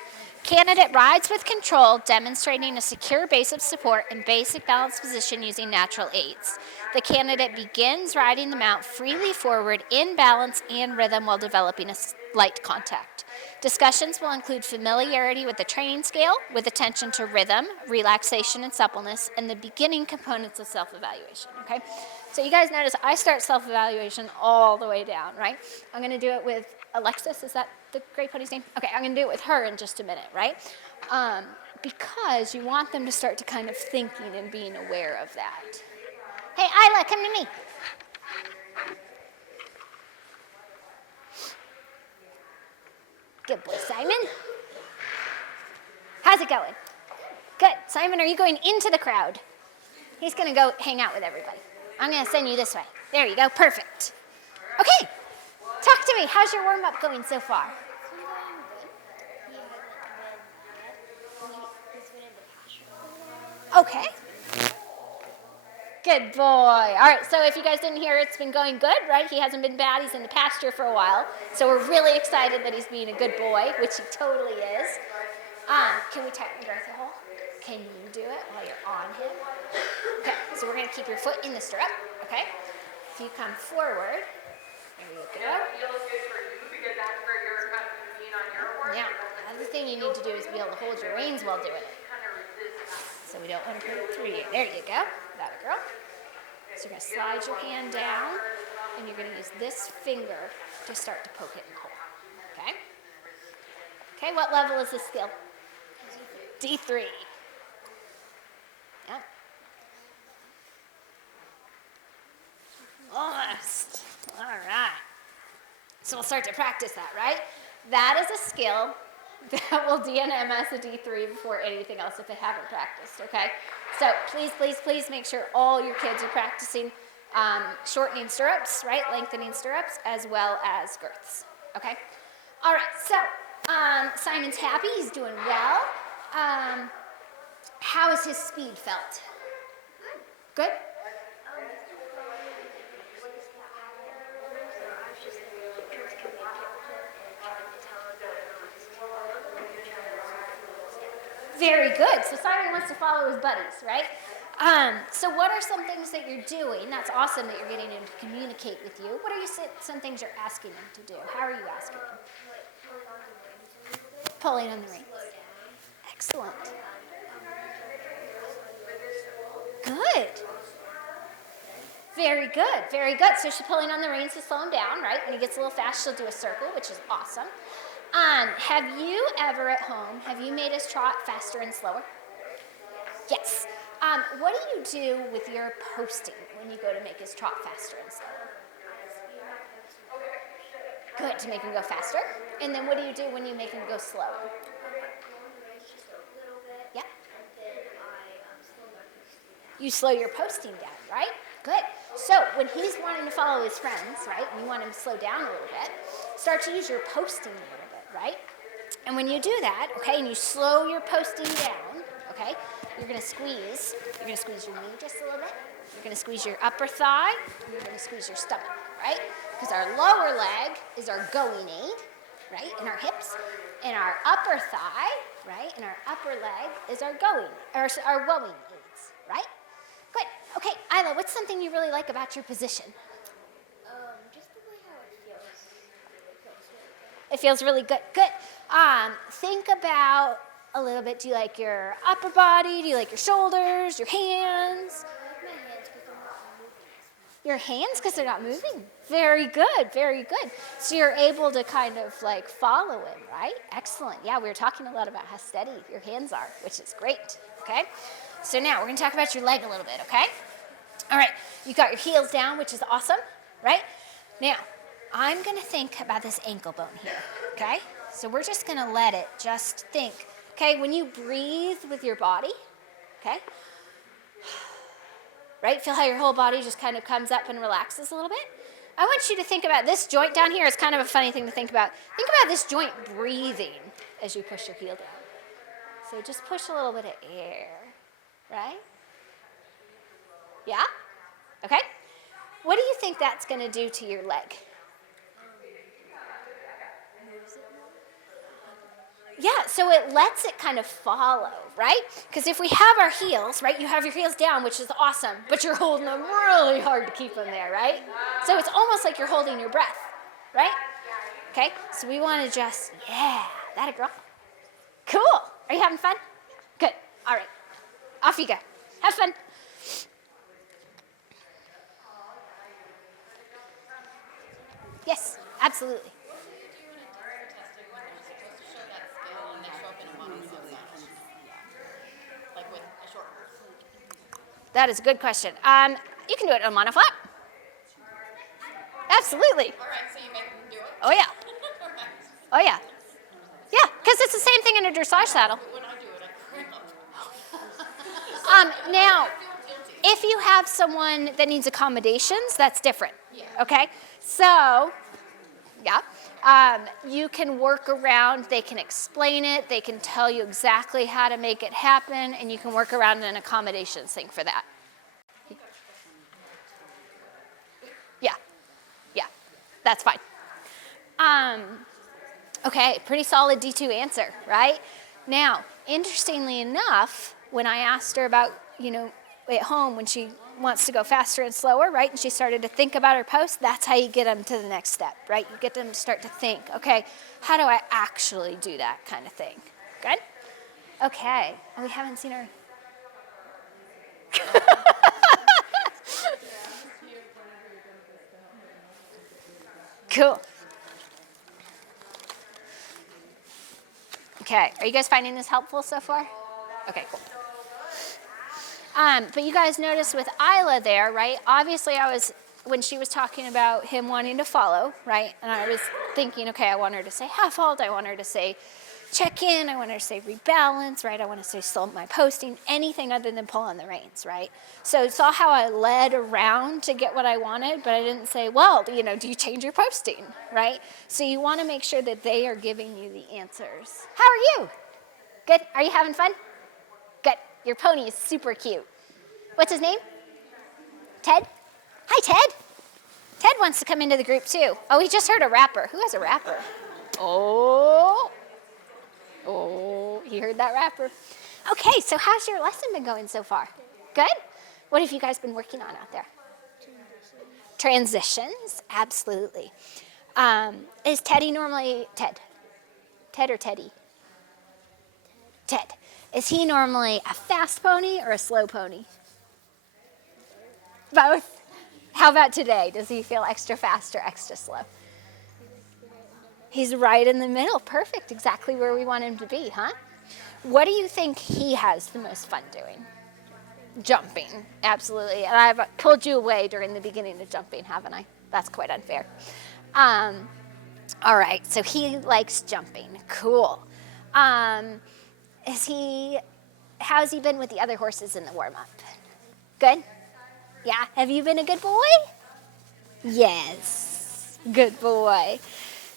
Candidate rides with control, demonstrating a secure base of support and basic balance position using natural aids. The candidate begins riding the mount freely forward in balance and rhythm while developing a light contact. Discussions will include familiarity with the training scale, with attention to rhythm, relaxation, and suppleness, and the beginning components of self-evaluation, okay? So you guys notice I start self-evaluation all the way down, right? I'm going to do it with Alexis. Is that the Gray Pony's name? Okay, I'm going to do it with her in just a minute, right? Because you want them to start to kind of thinking and being aware of that. Hey, Isla, come to me. Good boy, Simon. How's it going? Good. Simon, are you going into the crowd? He's going to go hang out with everybody. I'm going to send you this way. There you go. Perfect. Okay. Talk to me. How's your warm-up going so far? Okay. Good boy. All right, so if you guys didn't hear, it's been going good, right? He hasn't been bad. He's in the pasture for a while. So we're really excited that he's being a good boy, which he totally is. Can we tighten Dorothy hole? Can you do it while you're on him? Okay, so we're gonna keep your foot in the stirrup, okay? If you come forward, there you go. That feels good for you because that's where you're kind of being on your horse. Now, another thing you need to do is be able to hold your reins while doing it. Kind of resist that. So we don't want to put it through you. There you go. That girl. So you're going to slide your hand down, and you're going to use this finger to start to poke it and pull. Okay? Okay, what level is this skill? D3. Yeah. Almost. All right. So we'll start to practice that, right? That is a skill that will DNMS a D3 before anything else if they haven't practiced, okay? So please, please, please make sure all your kids are practicing shortening stirrups, right? Lengthening stirrups as well as girths, okay? All right, so Simon's happy, he's doing well. How has his speed felt? Good? Very good. So Simon wants to follow his buddies, right? So what are some things that you're doing? That's awesome that you're getting him to communicate with you. What are some things you're asking him to do? How are you asking him? Pulling on the reins. Excellent. Good. Very good. Very good. So she's pulling on the reins to slow him down, right? When he gets a little fast, she'll do a circle, which is awesome. Have you ever at home, have you made us trot faster and slower? Yes. What do you do with your posting when you go to make us trot faster and slower? Good, to make him go faster. And then what do you do when you make him go slower? Yeah. You slow your posting down, right? Good. So when he's wanting to follow his friends, right, and you want him to slow down a little bit, start to use your posting a little bit, right? And when you do that, okay, and you slow your posting down, okay, you're going to squeeze your knee just a little bit. You're going to squeeze your upper thigh, and you're going to squeeze your stomach, right? Because our lower leg is our going aid, right, in our hips, and our upper thigh, right, and our upper leg is our going aids, right? Good. Okay, Isla, what's something you really like about your position? Just the way how it feels. It feels really good. Good. Think about a little bit. Do you like your upper body? Do you like your shoulders, your hands? I like my hands because they're not moving. Your hands because they're not moving. Very good, very good. So you're able to kind of like follow him, right? Excellent. Yeah, we were talking a lot about how steady your hands are, which is great, okay? So now we're going to talk about your leg a little bit, okay? All right, you got your heels down, which is awesome, right? Now, I'm going to think about this ankle bone here, okay? So we're just going to let it just think. Okay, when you breathe with your body, okay? Right, feel how your whole body just kind of comes up and relaxes a little bit? I want you to think about this joint down here. It's kind of a funny thing to think about. Think about this joint breathing as you push your heel down. So just push a little bit of air. Right? Yeah? Okay? What do you think that's going to do to your leg? Yeah, so it lets it kind of follow, right? Because if we have our heels, right, you have your heels down, which is awesome, but you're holding them really hard to keep them there, right? So it's almost like you're holding your breath, right? Okay, so we want to just, yeah, that a girl. Cool. Are you having fun? Good. All right. Off you go. Have fun. Yes, absolutely. That is a good question. You can do it on a monoflap. Absolutely. All right, so you make them do it? Oh, yeah. Oh, yeah. Yeah, because it's the same thing in a dressage saddle. When I do it, I cramp. Now, I feel guilty. if you have someone that needs accommodations, that's different. Yeah. Okay? So, yeah. You can work around, they can explain it, they can tell you exactly how to make it happen, and you can work around an accommodations thing for that. Yeah. Yeah. That's fine. Okay, pretty solid D2 answer, right? Now, interestingly enough, when I asked her about, at home when she wants to go faster and slower, right? And she started to think about her post, that's how you get them to the next step, right? You get them to start to think, okay, how do I actually do that kind of thing? Good? Okay. Oh, we haven't seen her. Cool. Okay, are you guys finding this helpful so far? Okay, cool. But you guys noticed with Isla there, right? Obviously when she was talking about him wanting to follow, right? And I was thinking, okay, I want her to say half halt, I want her to say check in, I want her to say rebalance, right? I want to say slow my posting, anything other than pull on the reins, right? So saw how I led around to get what I wanted, but I didn't say, well, do you change your posting, right? So you want to make sure that they are giving you the answers. How are you? Good? Are you having fun? Good. Your pony is super cute. What's his name? Ted? Hi, Ted. Ted wants to come into the group too. Oh, he just heard a rapper. Who has a rapper? Oh, he heard that rapper. Okay, so how's your lesson been going so far? Good? What have you guys been working on out there? Transitions, absolutely. Is Teddy normally Ted? Ted or Teddy? Ted. Is he normally a fast pony or a slow pony? Both. How about today? Does he feel extra fast or extra slow? He's right in the middle. Perfect. Exactly where we want him to be, huh? What do you think he has the most fun doing? Jumping. Absolutely. And I've pulled you away during the beginning of jumping, haven't I? That's quite unfair. All right. So he likes jumping. Cool. How's he been with the other horses in the warm-up? Good? Yeah? Have you been a good boy? Yes. Good boy.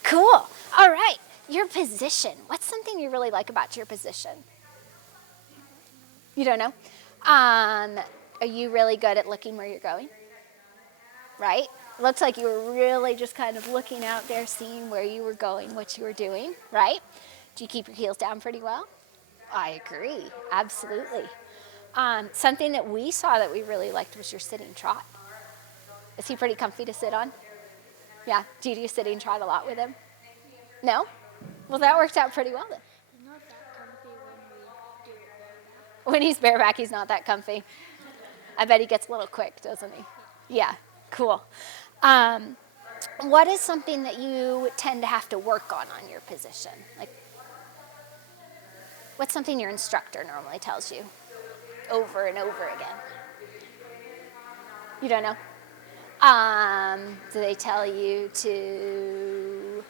Cool. All right. Your position. What's something you really like about your position? You don't know? Are you really good at looking where you're going? Right? It looks like you were really just kind of looking out there, seeing where you were going, what you were doing, right? Do you keep your heels down pretty well? I agree. Absolutely. Something that we saw that we really liked was your sitting trot. Is he pretty comfy to sit on? Yeah. Do you do sitting trot a lot with him? No? Well, that worked out pretty well then. He's not that comfy when we do it bareback. When he's bareback, he's not that comfy. I bet he gets a little quick, doesn't he? Yeah. Cool. What is something that you tend to have to work on your position? Like, what's something your instructor normally tells you over and over again? You don't know? Do they tell you to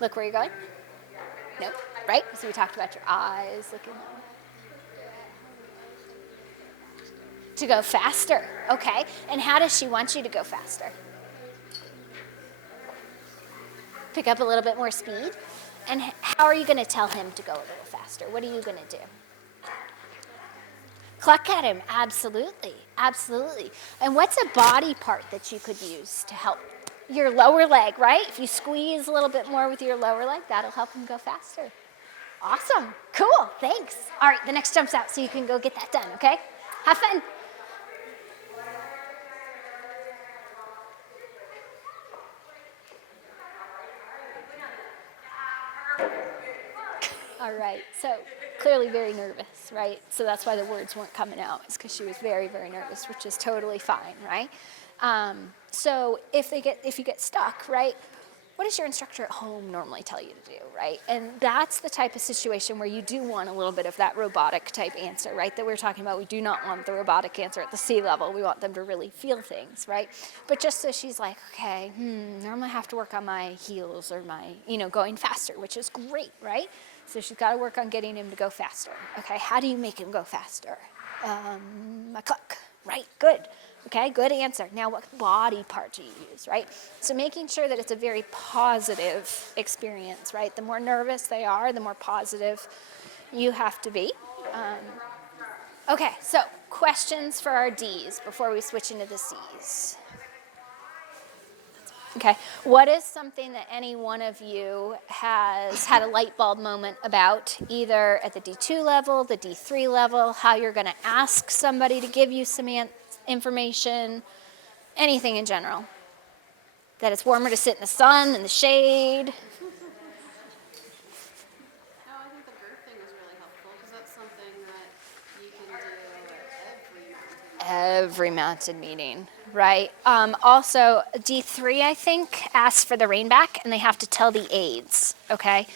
look where you're going? No, right? So we talked about your eyes looking that way. To go faster, okay. And how does she want you to go faster? Pick up a little bit more speed? And how are you going to tell him to go a little faster? What are you going to do? Cluck at him, absolutely, absolutely. And what's a body part that you could use to help? Your lower leg, right? If you squeeze a little bit more with your lower leg, that'll help him go faster. Awesome, cool, thanks. All right, the next jump's out so you can go get that done, okay? Have fun. All right, so clearly very nervous, right? So that's why the words weren't coming out, is because she was very, very nervous, which is totally fine, right? So if you get stuck, right, what does your instructor at home normally tell you to do, right? And that's the type of situation where you do want a little bit of that robotic type answer, right, that we're talking about. We do not want the robotic answer at the sea level. We want them to really feel things, right? But just so she's like, okay, normally I have to work on my heels or my, going faster, which is great, right? So she's got to work on getting him to go faster. Okay, how do you make him go faster? A cluck, right? Good. Okay, good answer. Now, what body part do you use, right? So making sure that it's a very positive experience, right? The more nervous they are, the more positive you have to be. Okay, so questions for our Ds before we switch into the Cs. Okay. What is something that any one of you has had a light bulb moment about, either at the D2 level, the D3 level, how you're going to ask somebody to give you some information, anything in general? That it's warmer to sit in the sun than the shade. No, I think the group thing was really helpful because that's something that you can do at every Every mounted meeting, right? Also, D3, I think, asks for the rainback, and they have to tell the aides, okay?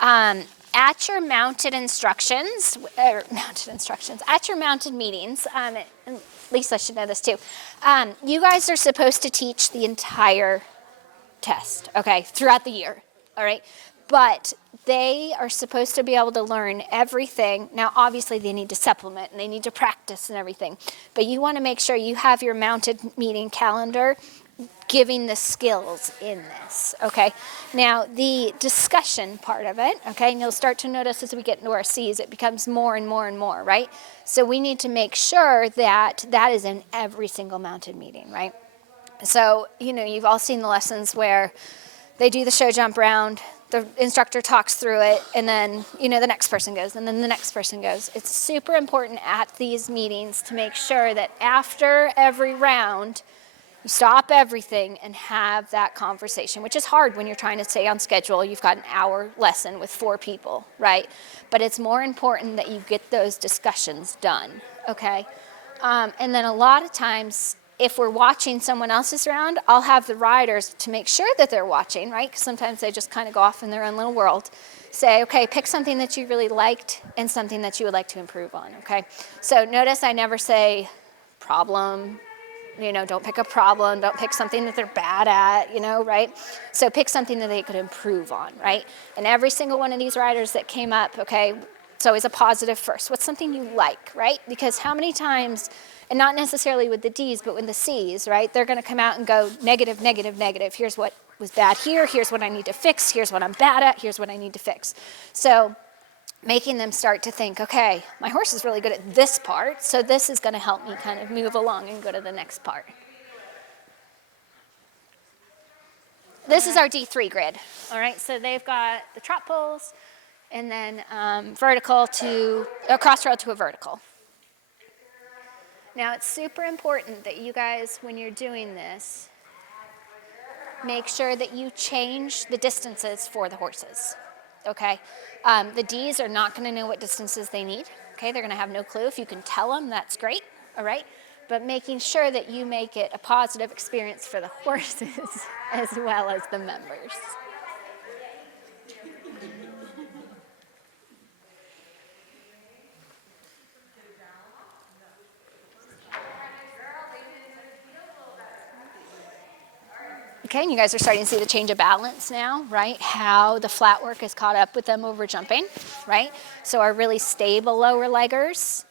At your mounted instructions, at your mounted meetings, and Lisa should know this too, you guys are supposed to teach the entire test, okay, throughout the year, all right? But they are supposed to be able to learn everything. Now, obviously, they need to supplement and they need to practice and everything. But you want to make sure you have your mounted meeting calendar giving the skills in this, okay? Now, the discussion part of it, okay, and you'll start to notice as we get into our C's, it becomes more and more and more, right? So we need to make sure that that is in every single mounted meeting, right? So, you've all seen the lessons where they do the show jump round, the instructor talks through it, and then, the next person goes, and then the next person goes. It's super important at these meetings to make sure that after every round, you stop everything and have that conversation, which is hard when you're trying to stay on schedule. You've got an hour lesson with 4 people, right? But it's more important that you get those discussions done, okay? And then a lot of times, if we're watching someone else's round, I'll have the riders, to make sure that they're watching, right? Because sometimes they just kind of go off in their own little world. Say, okay, pick something that you really liked and something that you would like to improve on, okay? So notice I never say problem, don't pick a problem, don't pick something that they're bad at, right? So pick something that they could improve on, right? And every single one of these riders that came up, okay, it's always a positive first. What's something you like, right? Because how many times, and not necessarily with the D's, but with the C's, right? They're going to come out and go negative, negative, negative. Here's what was bad here. Here's what I need to fix. Here's what I'm bad at. Here's what I need to fix. So making them start to think, okay, my horse is really good at this part, so this is going to help me kind of move along and go to the next part. This is our D3 grid, all right? So they've got the trot poles and then vertical to a crossrail to a vertical. Now, it's super important that you guys, when you're doing this, make sure that you change the distances for the horses, okay? The D's are not going to know what distances they need, okay? They're going to have no clue. If you can tell them, that's great, all right? But making sure that you make it a positive experience for the horses as well as the members. Okay, and you guys are starting to see the change of balance now, right? How the flat work has caught up with them over jumping, right? So our really stable lower leggers.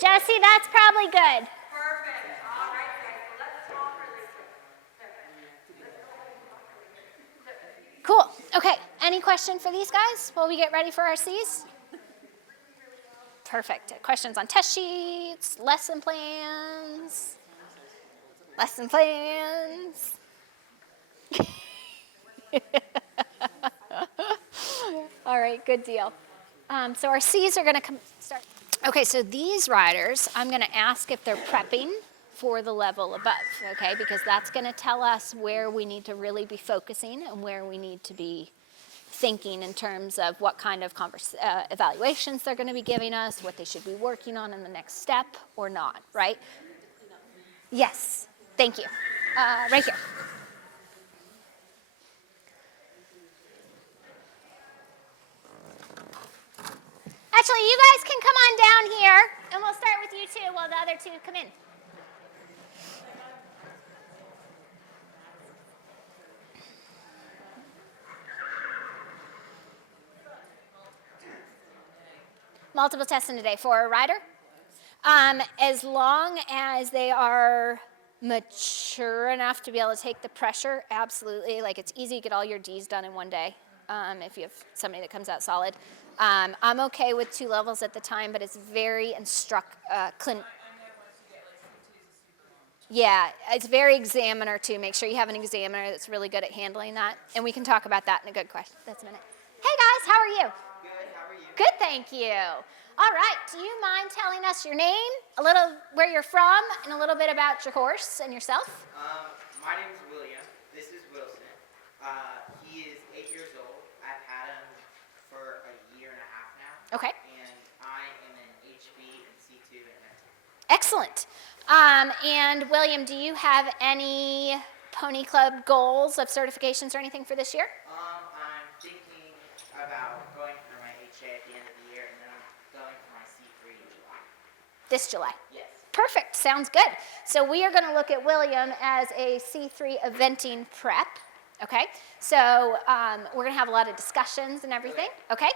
Jesse, that's probably good. Perfect. All right, guys. So let's swap for Cool. Okay, any question for these guys while we get ready for our C's? Perfect. Questions on test sheets, lesson plans? Lesson plans. All right, good deal. So our C's are going to start. Okay, so these riders, I'm going to ask if they're prepping for the level above, okay? Because that's going to tell us where we need to really be focusing and where we need to be thinking in terms of what kind of evaluations they're going to be giving us, what they should be working on in the next step or not, right? Yes, thank you. Right here. Actually, you guys can come on down here, and we'll start with you two while the other two come in. Multiple tests in a day for a rider. As long as they are mature enough to be able to take the pressure, absolutely. Like, it's easy to get all your D's done in one day, if you have somebody that comes out solid. I'm okay with 2 levels at the time, but it's very Yeah, it's very examiner too. Make sure you have an examiner that's really good at handling that. And we can talk about that in a good question. That's a minute. Hey guys, how are you? Good, how are you? Good, thank you. All right, do you mind telling us your name, a little where you're from, and a little bit about your horse and yourself? My name is William. This is Wilson. He is 8 years old. I've had him for a year and a half now. Okay. And I am an HB and C2 and mentor. Excellent. And William, do you have any Pony Club goals of certifications or anything for this year? I'm thinking about going for my HA at the end of the year, and then I'm going for my C3 in July. This July. Yes. Perfect, sounds good. So we are going to look at William as a C3 eventing prep, okay? So we're going to have a lot of discussions and everything, okay?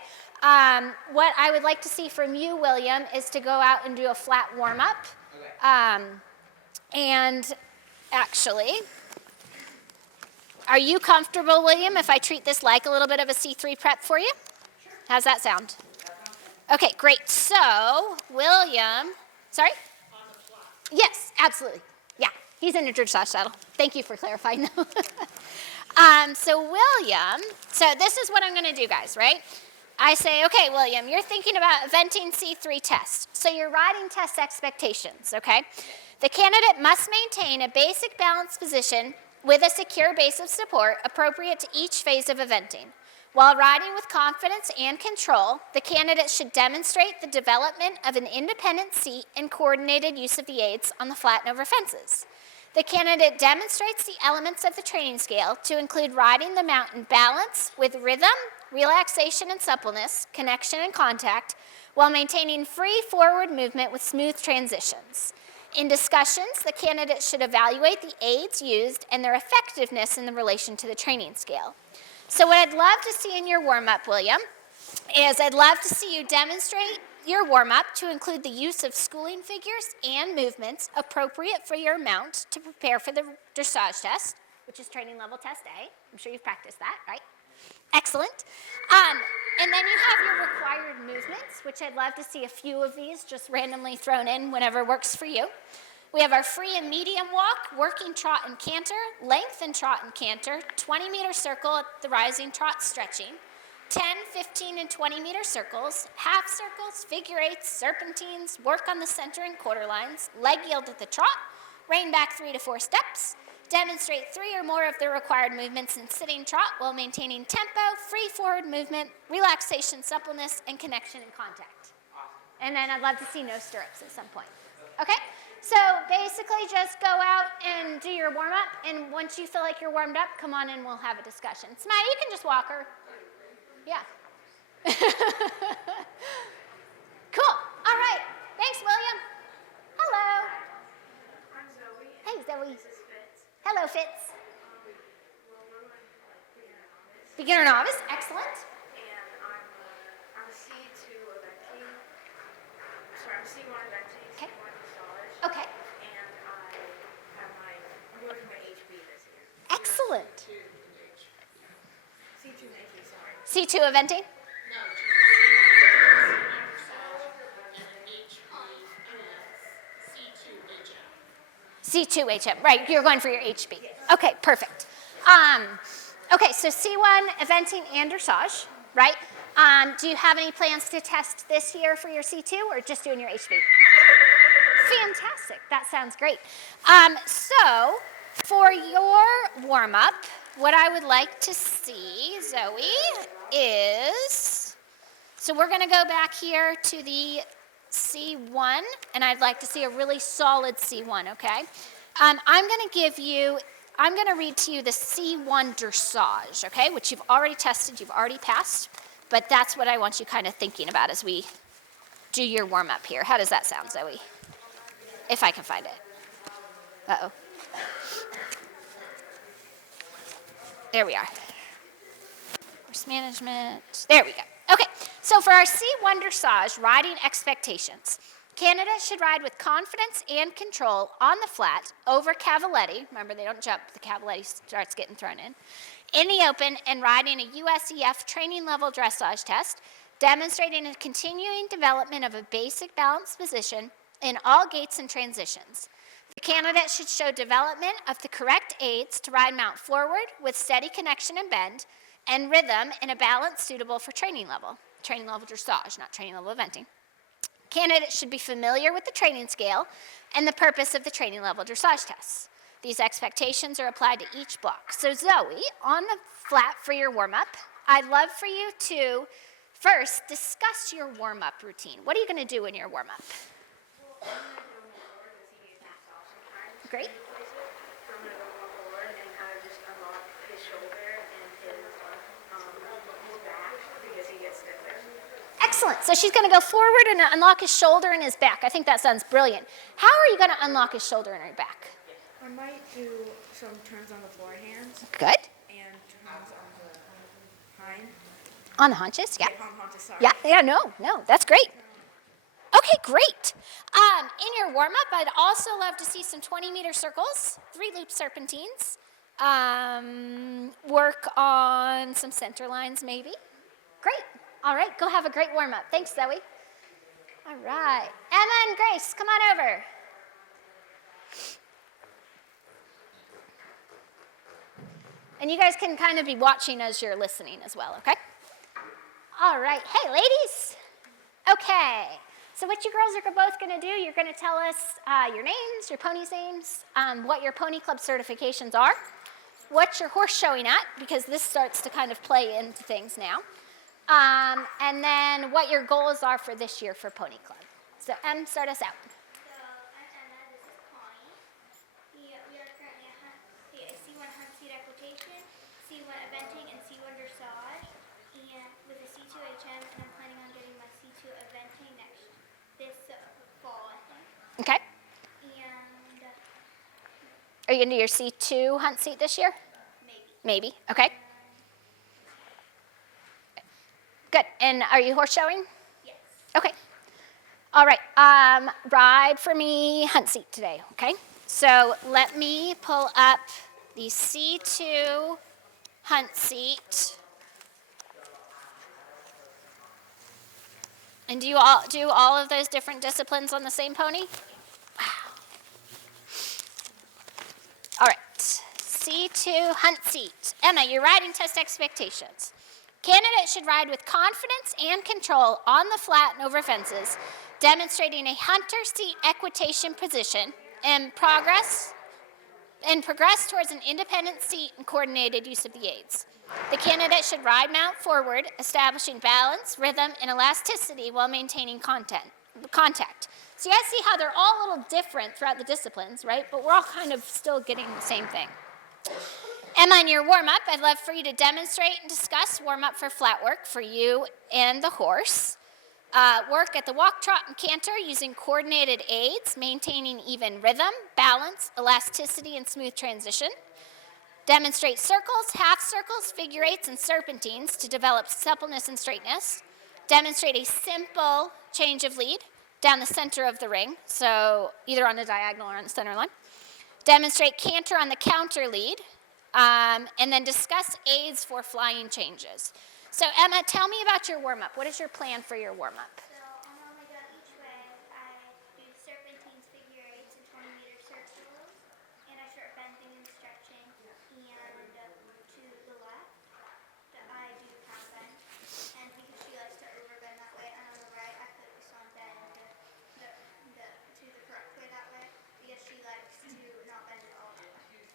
What I would like to see from you, William, is to go out and do a flat warm-up. Okay. And actually, are you comfortable, William, if I treat this like a little bit of a C3 prep for you? Sure. How's that sound? Okay, great. So, William, sorry? Yes, absolutely. Yeah, he's in a dressage saddle. Thank you for clarifying. So William, this is what I'm going to do, guys, right? I say, okay, William, you're thinking about eventing C3 test. So you're riding test expectations, okay? The candidate must maintain a basic balanced position with a secure base of support appropriate to each phase of eventing. While riding with confidence and control, the candidate should demonstrate the development of an independent seat and coordinated use of the aids on the flat and over fences. The candidate demonstrates the elements of the training scale to include riding the mount in balance with rhythm, relaxation and suppleness, connection and contact, while maintaining free forward movement with smooth transitions. In discussions, the candidate should evaluate the aids used and their effectiveness in relation to the training scale. So what I'd love to see in your warm-up, William, is I'd love to see you demonstrate your warm-up to include the use of schooling figures and movements appropriate for your mount to prepare for the dressage test, which is training level test A. I'm sure you've practiced that, right? Excellent. And then you have your required movements, which I'd love to see a few of these just randomly thrown in whenever works for you. We have our free and medium walk, working trot and canter, length and trot and canter, 20-meter circle at the rising trot stretching, 10, 15, and 20-meter circles, half circles, figure eights, serpentines, work on the center and quarter lines, leg yield at the trot, rein back 3 to 4 steps, demonstrate 3 or more of the required movements in sitting trot while maintaining tempo, free forward movement, relaxation, suppleness, and connection and contact. And then I'd love to see no stirrups at some point. Okay? So basically just go out and do your warm-up, and once you feel like you're warmed up, come on in, we'll have a discussion. Smiley, you can just walk her. Yeah. Cool. All right. Thanks, William. Hello. I'm Zoe. Hey, Zoe. This is Fitz. Hello, Fitz. Well, we're beginner novice. Beginner novice. Excellent. And I'm a C2 eventing. Sorry, I'm C1 eventing, Okay. C1 massage. Okay. And I'm going for my HB this year. Excellent. C2 HB, sorry. C2 eventing? C2HM, right, you're going for your HB. Okay, perfect. Okay, so C1 eventing and dressage, right? Do you have any plans to test this year for your C2 or just doing your HB? Fantastic, that sounds great. So for your warm-up, what I would like to see, Zoe, is, so we're gonna go back here to the C1, and I'd like to see a really solid C1, okay? I'm gonna read to you the C1 dressage, okay, which you've already tested, you've already passed, but that's what I want you kind of thinking about as we do your warm-up here. How does that sound, Zoe? If I can find it. Uh-oh. There we are. Course management. There we go. Okay, so for our C1 dressage, riding expectations. Candidates should ride with confidence and control on the flat over cavaletti. Remember, they don't jump. The cavaletti starts getting thrown in. in the open and riding a USEF training level dressage test, demonstrating a continuing development of a basic balanced position in all gaits and transitions. The candidate should show development of the correct aids to ride mount forward with steady connection and bend and rhythm in a balance suitable for training level dressage, not training level eventing. Candidates should be familiar with the training scale and the purpose of the training level dressage tests. These expectations are applied to each block. So Zoe, on the flat for your warm-up, I'd love for you to first discuss your warm-up routine. What are you going to do in your warm-up? Great. I'm going to go forward and kind of just unlock his shoulder and his back because he gets stiffer. Excellent. So she's going to go forward and unlock his shoulder and his back. I think that sounds brilliant. How are you going to unlock his shoulder and her back? I might do some turns on the forehands Good. and turns on the hind. On the haunches? Yeah. On haunches, sorry. Yeah, no, that's great. Okay, great. In your warm-up, I'd also love to see some 20-meter circles, 3-loop serpentines, work on some center lines maybe. Great. All right, go have a great warm-up. Thanks, Zoe. All right. Emma and Grace, come on over. And you guys can kind of be watching as you're listening as well, okay? All right. Hey, ladies. Okay. So what you girls are both going to do, you're going to tell us your names, your ponies' names, what your pony club certifications are, what your horse showing at, because this starts to kind of play into things now, and then what your goals are for this year for Pony Club. So Em, start us out. So I'm Emma, this is Connie. We are currently at C1 hunt seat equitation, C1 eventing, and C1 dressage, and with a C2 HM, and I'm planning on getting my C2 eventing this fall, I think. Okay. And Are you going to do your C2 hunt seat this year? maybe. Maybe. Okay. Good. And are you horse showing? Yes. Okay. All right. Ride for me hunt seat today. Okay. So let me pull up the C2 hunt seat. And do you all do all of those different disciplines on the same pony? Wow. All right. C2 hunt seat. Emma, your riding test expectations. Candidates should ride with confidence and control on the flat and over fences, demonstrating a hunter seat equitation position and progress towards an independent seat and coordinated use of the aids. The candidate should ride mount forward, establishing balance, rhythm, and elasticity while maintaining contact. So you guys see how they're all a little different throughout the disciplines, right? But we're all kind of still getting the same thing. Emma, in your warm-up, I'd love for you to demonstrate and discuss warm-up for flat work for you and the horse. Work at the walk, trot, and canter using coordinated aids, maintaining even rhythm, balance, elasticity, and smooth transition. Demonstrate circles, half circles, figure eights, and serpentines to develop suppleness and straightness. Demonstrate a simple change of lead down the center of the ring, so either on the diagonal or on the center line. Demonstrate canter on the counter lead, and then discuss aids for flying changes. So Emma, tell me about your warm-up. What is your plan for your warm-up? So on all my gun each way, I do serpentines, figure eights, and 20-meter circles, and I start bending and stretching. And to the left, I do half bend, and because she likes to overbend that way, and on the right, I focus on bend to the correct way that way, because she likes to not bend at all.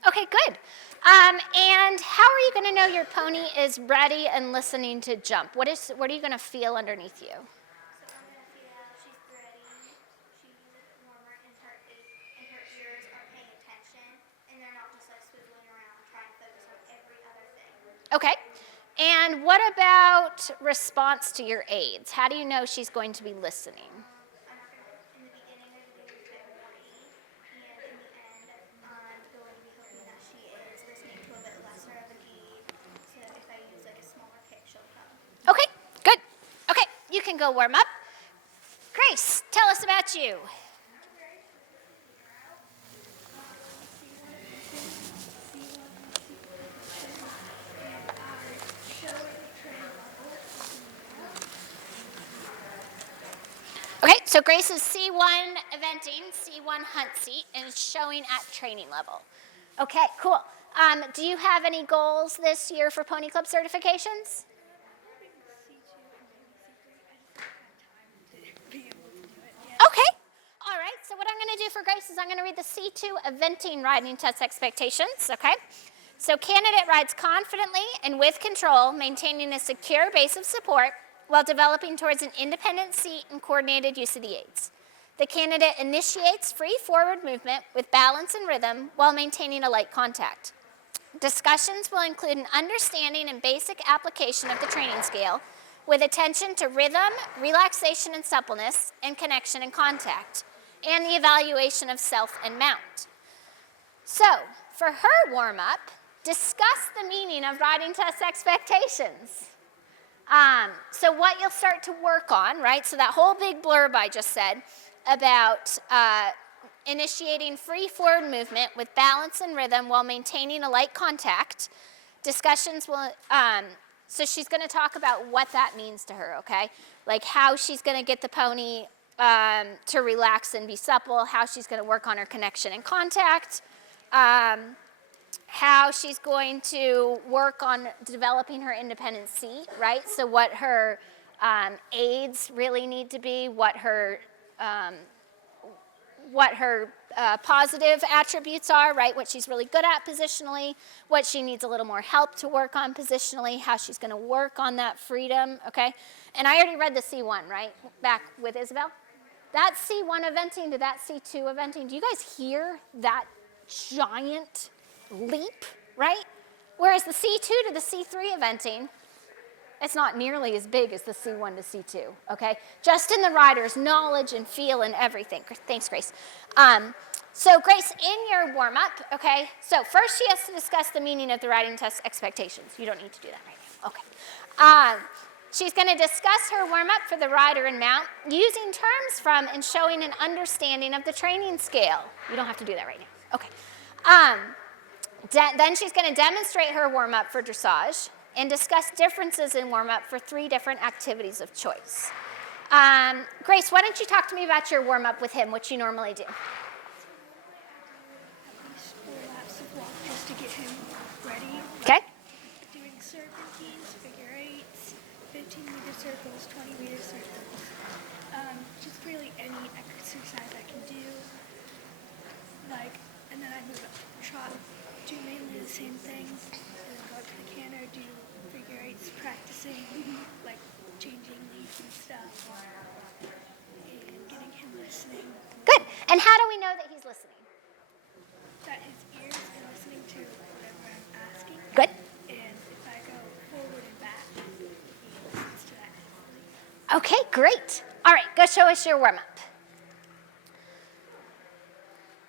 Okay, good. And how are you going to know your pony is ready and listening to jump? What are you going to feel underneath you? So I'm going to feel she's ready, she's warmer, and her ears are paying attention, and they're not just like swiveling around trying to focus on every other thing. Okay. And what about response to your aids? How do you know she's going to be listening? I'm not going to, in the beginning, everything is very more easy, and in the end, I'm going to be hoping that she is listening to a bit lesser of an aid, so if I use like a smaller kick, she'll come. Okay, good. Okay, you can go warm up. Grace, tell us about you. So Grace is C1 eventing, C1 hunt seat, and it's showing at training level. Okay, cool. Do you have any goals this year for Pony Club certifications? Okay. All right. So what I'm going to do for Grace is I'm going to read the C2 eventing riding test expectations. Okay. So candidate rides confidently and with control, maintaining a secure base of support while developing towards an independent seat and coordinated use of the aids. The candidate initiates free forward movement with balance and rhythm while maintaining a light contact. Discussions will include an understanding and basic application of the training scale with attention to rhythm, relaxation and suppleness, and connection and contact, and the evaluation of self and mount. So, for her warm-up, discuss the meaning of riding test expectations. So what you'll start to work on, right, so that whole big blurb I just said about initiating free forward movement with balance and rhythm while maintaining a light contact, discussions will, so she's going to talk about what that means to her, okay? Like how she's going to get the pony to relax and be supple, how she's going to work on her connection and contact, how she's going to work on developing her independent seat, right? So what her aids really need to be, what her positive attributes are, right? What she's really good at positionally, what she needs a little more help to work on positionally, how she's going to work on that freedom, okay? And I already read the C1, right, back with Isabel? That C1 eventing to that C2 eventing, do you guys hear that giant leap, right? Whereas the C2 to the C3 eventing, it's not nearly as big as the C1 to C2, okay? Just in the rider's knowledge and feel and everything. Thanks, Grace. So Grace, in your warm-up, okay, so first she has to discuss the meaning of the riding test expectations. You don't need to do that right now, okay. She's going to discuss her warm-up for the rider and mount using terms from and showing an understanding of the training scale. You don't have to do that right now, okay. Then she's going to demonstrate her warm-up for dressage and discuss differences in warm-up for 3 different activities of choice. Grace, why don't you talk to me about your warm-up with him, which you normally do? At least 4 laps of walk just to get him ready. Okay. Doing serpentines, figure eights, 15-meter circles, 20-meter circles. Just really any exercise I can do. Like, and then I move up to the trot, do mainly the same thing, and then go up to the canter, do figure eights, practicing, like changing leads and stuff, and getting him listening. Good. And how do we know that he's listening? That his ears are listening to whatever I'm asking. Good. And if I go forward and back, he listens to that easily. Okay, great. All right, go show us your warm-up.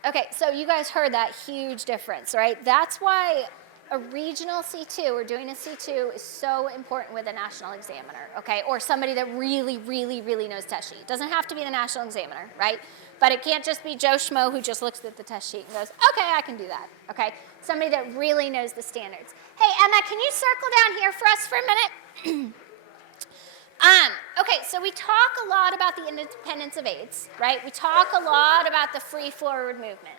Okay, so you guys heard that huge difference, right? That's why a regional C2, or doing a C2, is so important with a national examiner, okay? Or somebody that really, really, really knows test sheet. It doesn't have to be the national examiner, right? But it can't just be Joe Schmo who just looks at the test sheet and goes, okay, I can do that, okay? Somebody that really knows the standards. Hey, Emma, can you circle down here for us for a minute? Okay, so we talk a lot about the independence of aids, right? We talk a lot about the free forward movement.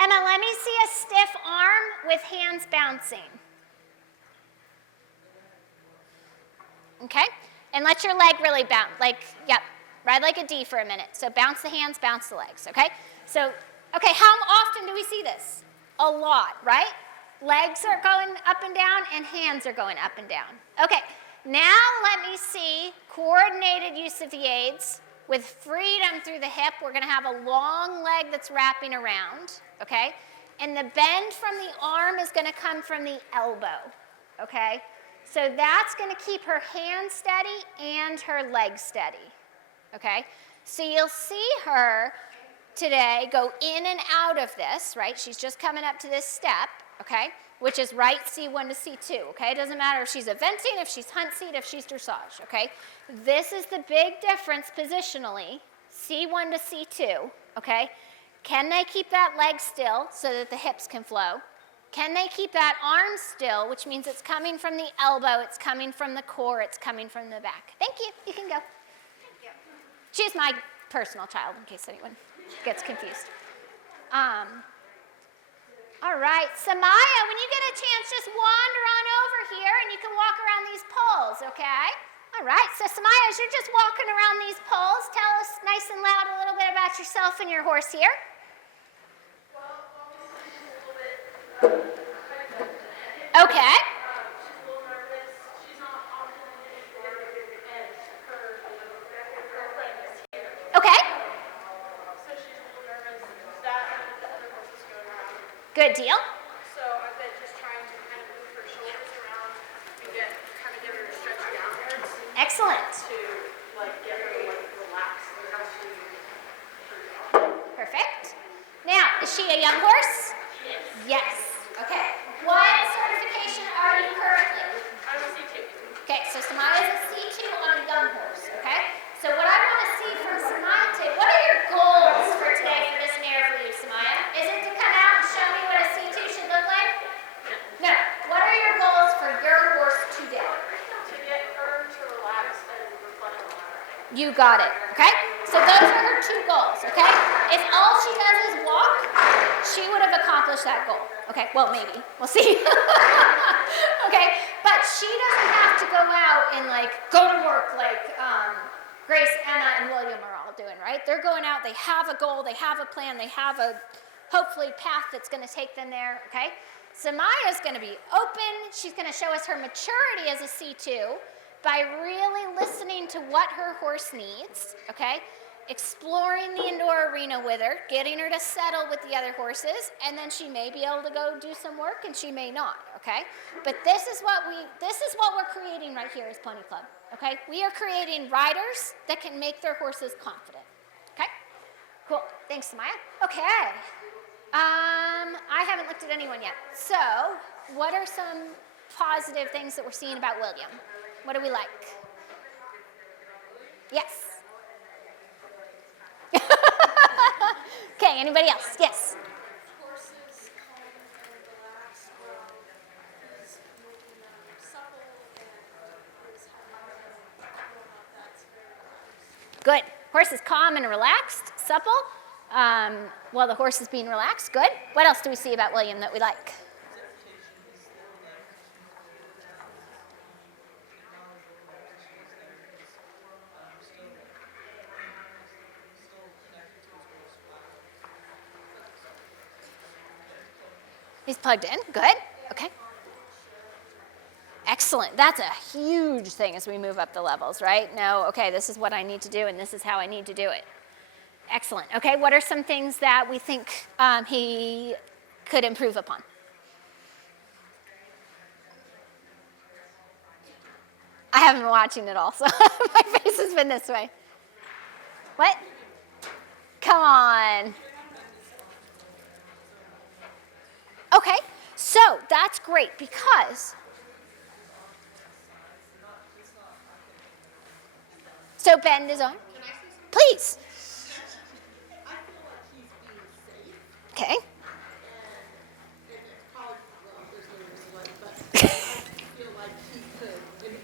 Emma, let me see a stiff arm with hands bouncing. Okay? And let your leg really bounce, like, yep, ride like a D for a minute. So bounce the hands, bounce the legs, okay? So, okay, how often do we see this? A lot, right? Legs are going up and down and hands are going up and down. Okay. Now let me see coordinated use of the aids with freedom through the hip. We're going to have a long leg that's wrapping around, okay? And the bend from the arm is going to come from the elbow, okay? So that's going to keep her hand steady and her leg steady, okay? So you'll see her today go in and out of this, right? She's just coming up to this step, okay? Which is right C1 to C2, okay? It doesn't matter if she's eventing, if she's hunt seat, if she's dressage, okay? This is the big difference positionally, C1 to C2, okay? Can they keep that leg still so that the hips can flow? Can they keep that arm still, which means it's coming from the elbow, it's coming from the core, it's coming from the back? Thank you. You can go. Thank you. She's my personal child, in case anyone gets confused. All right, Samaya, when you get a chance, just wander on over here and you can walk around these poles, okay? All right, so Samaya, as you're just walking around these poles, tell us nice and loud a little bit about yourself and your horse here. Okay. Okay. Good deal. So I've been just trying to kind of move her shoulders around and get her to stretch downwards Excellent. to like get her like relaxed. Perfect. Now, is she a young horse? Yes. Okay. What certification are you currently? I'm a C2. Okay, so Samaya is a C2 on a young horse, okay? So what I want to see from Samaya today, what are your goals for today for this mare for you, Samaya? Is it to come out and show me what a C2 should look like? No. What are your goals for your horse today? To get her to relax and reflect on her. You got it, okay? So those are her two goals, okay? If all she does is walk, she would have accomplished that goal. Okay, well, maybe. We'll see. Okay, but she doesn't have to go out and, like, go to work like Grace, Emma, and William are all doing, right? They're going out, they have a goal, they have a plan, they have a, hopefully, path that's going to take them there, okay? Samaya's going to be open. She's going to show us her maturity as a C2 by really listening to what her horse needs, okay? Exploring the indoor arena with her, getting her to settle with the other horses, and then she may be able to go do some work and she may not, okay? But this is what we're creating right here as Pony Club, okay? We are creating riders that can make their horses confident, okay? Cool, thanks, Samaya. Okay, I haven't looked at anyone yet. So, what are some positive things that we're seeing about William? What do we like? Yes. Okay, anybody else? Yes. Horses calm and relaxed. He's supple and is having that's very Good. Horse is calm and relaxed, supple. Well, the horse is being relaxed. Good. What else do we see about William that we like? He's plugged in. Good. Okay. Excellent. That's a huge thing as we move up the levels, right? No, okay, this is what I need to do, and this is how I need to do it. Excellent. Okay, what are some things that we think he could improve upon? I haven't been watching it all, so my face has been this way. What? Come on. Okay, so that's great because, so bend his arm. Please. I feel like he's being safe, Okay. and it's probably, well, there's no reason why, but I feel like he could,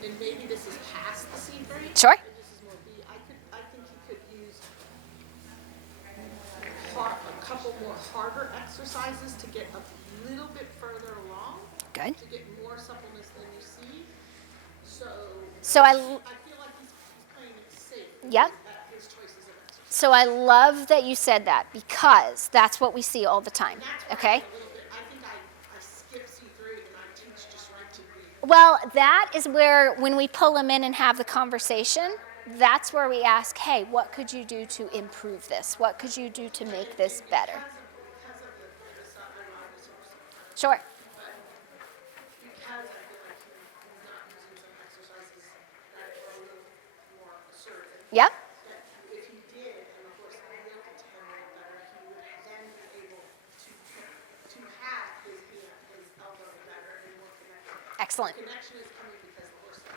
and maybe this is past the seed break. Sure. And this is more B. I think he could use a couple more harder exercises to get a little bit further along, Good. to get more suppleness than you see. So I I feel like he's playing it safe. Yep. At his choices of exercise. So I love that you said that because that's what we see all the time. That's why Okay. I think I skip C3 and I teach just right to B. Well, that is where when we pull them in and have the conversation, that's where we ask, hey, what could you do to improve this? What could you do to make this better? Because of the Southern resources. Sure. Because I feel like he's not using some exercises that are a little more assertive. Yep. That if he did, and of course looked at him a little better, he would then be able to have his hand, his elbow better and more connected. Excellent. Connection is coming because the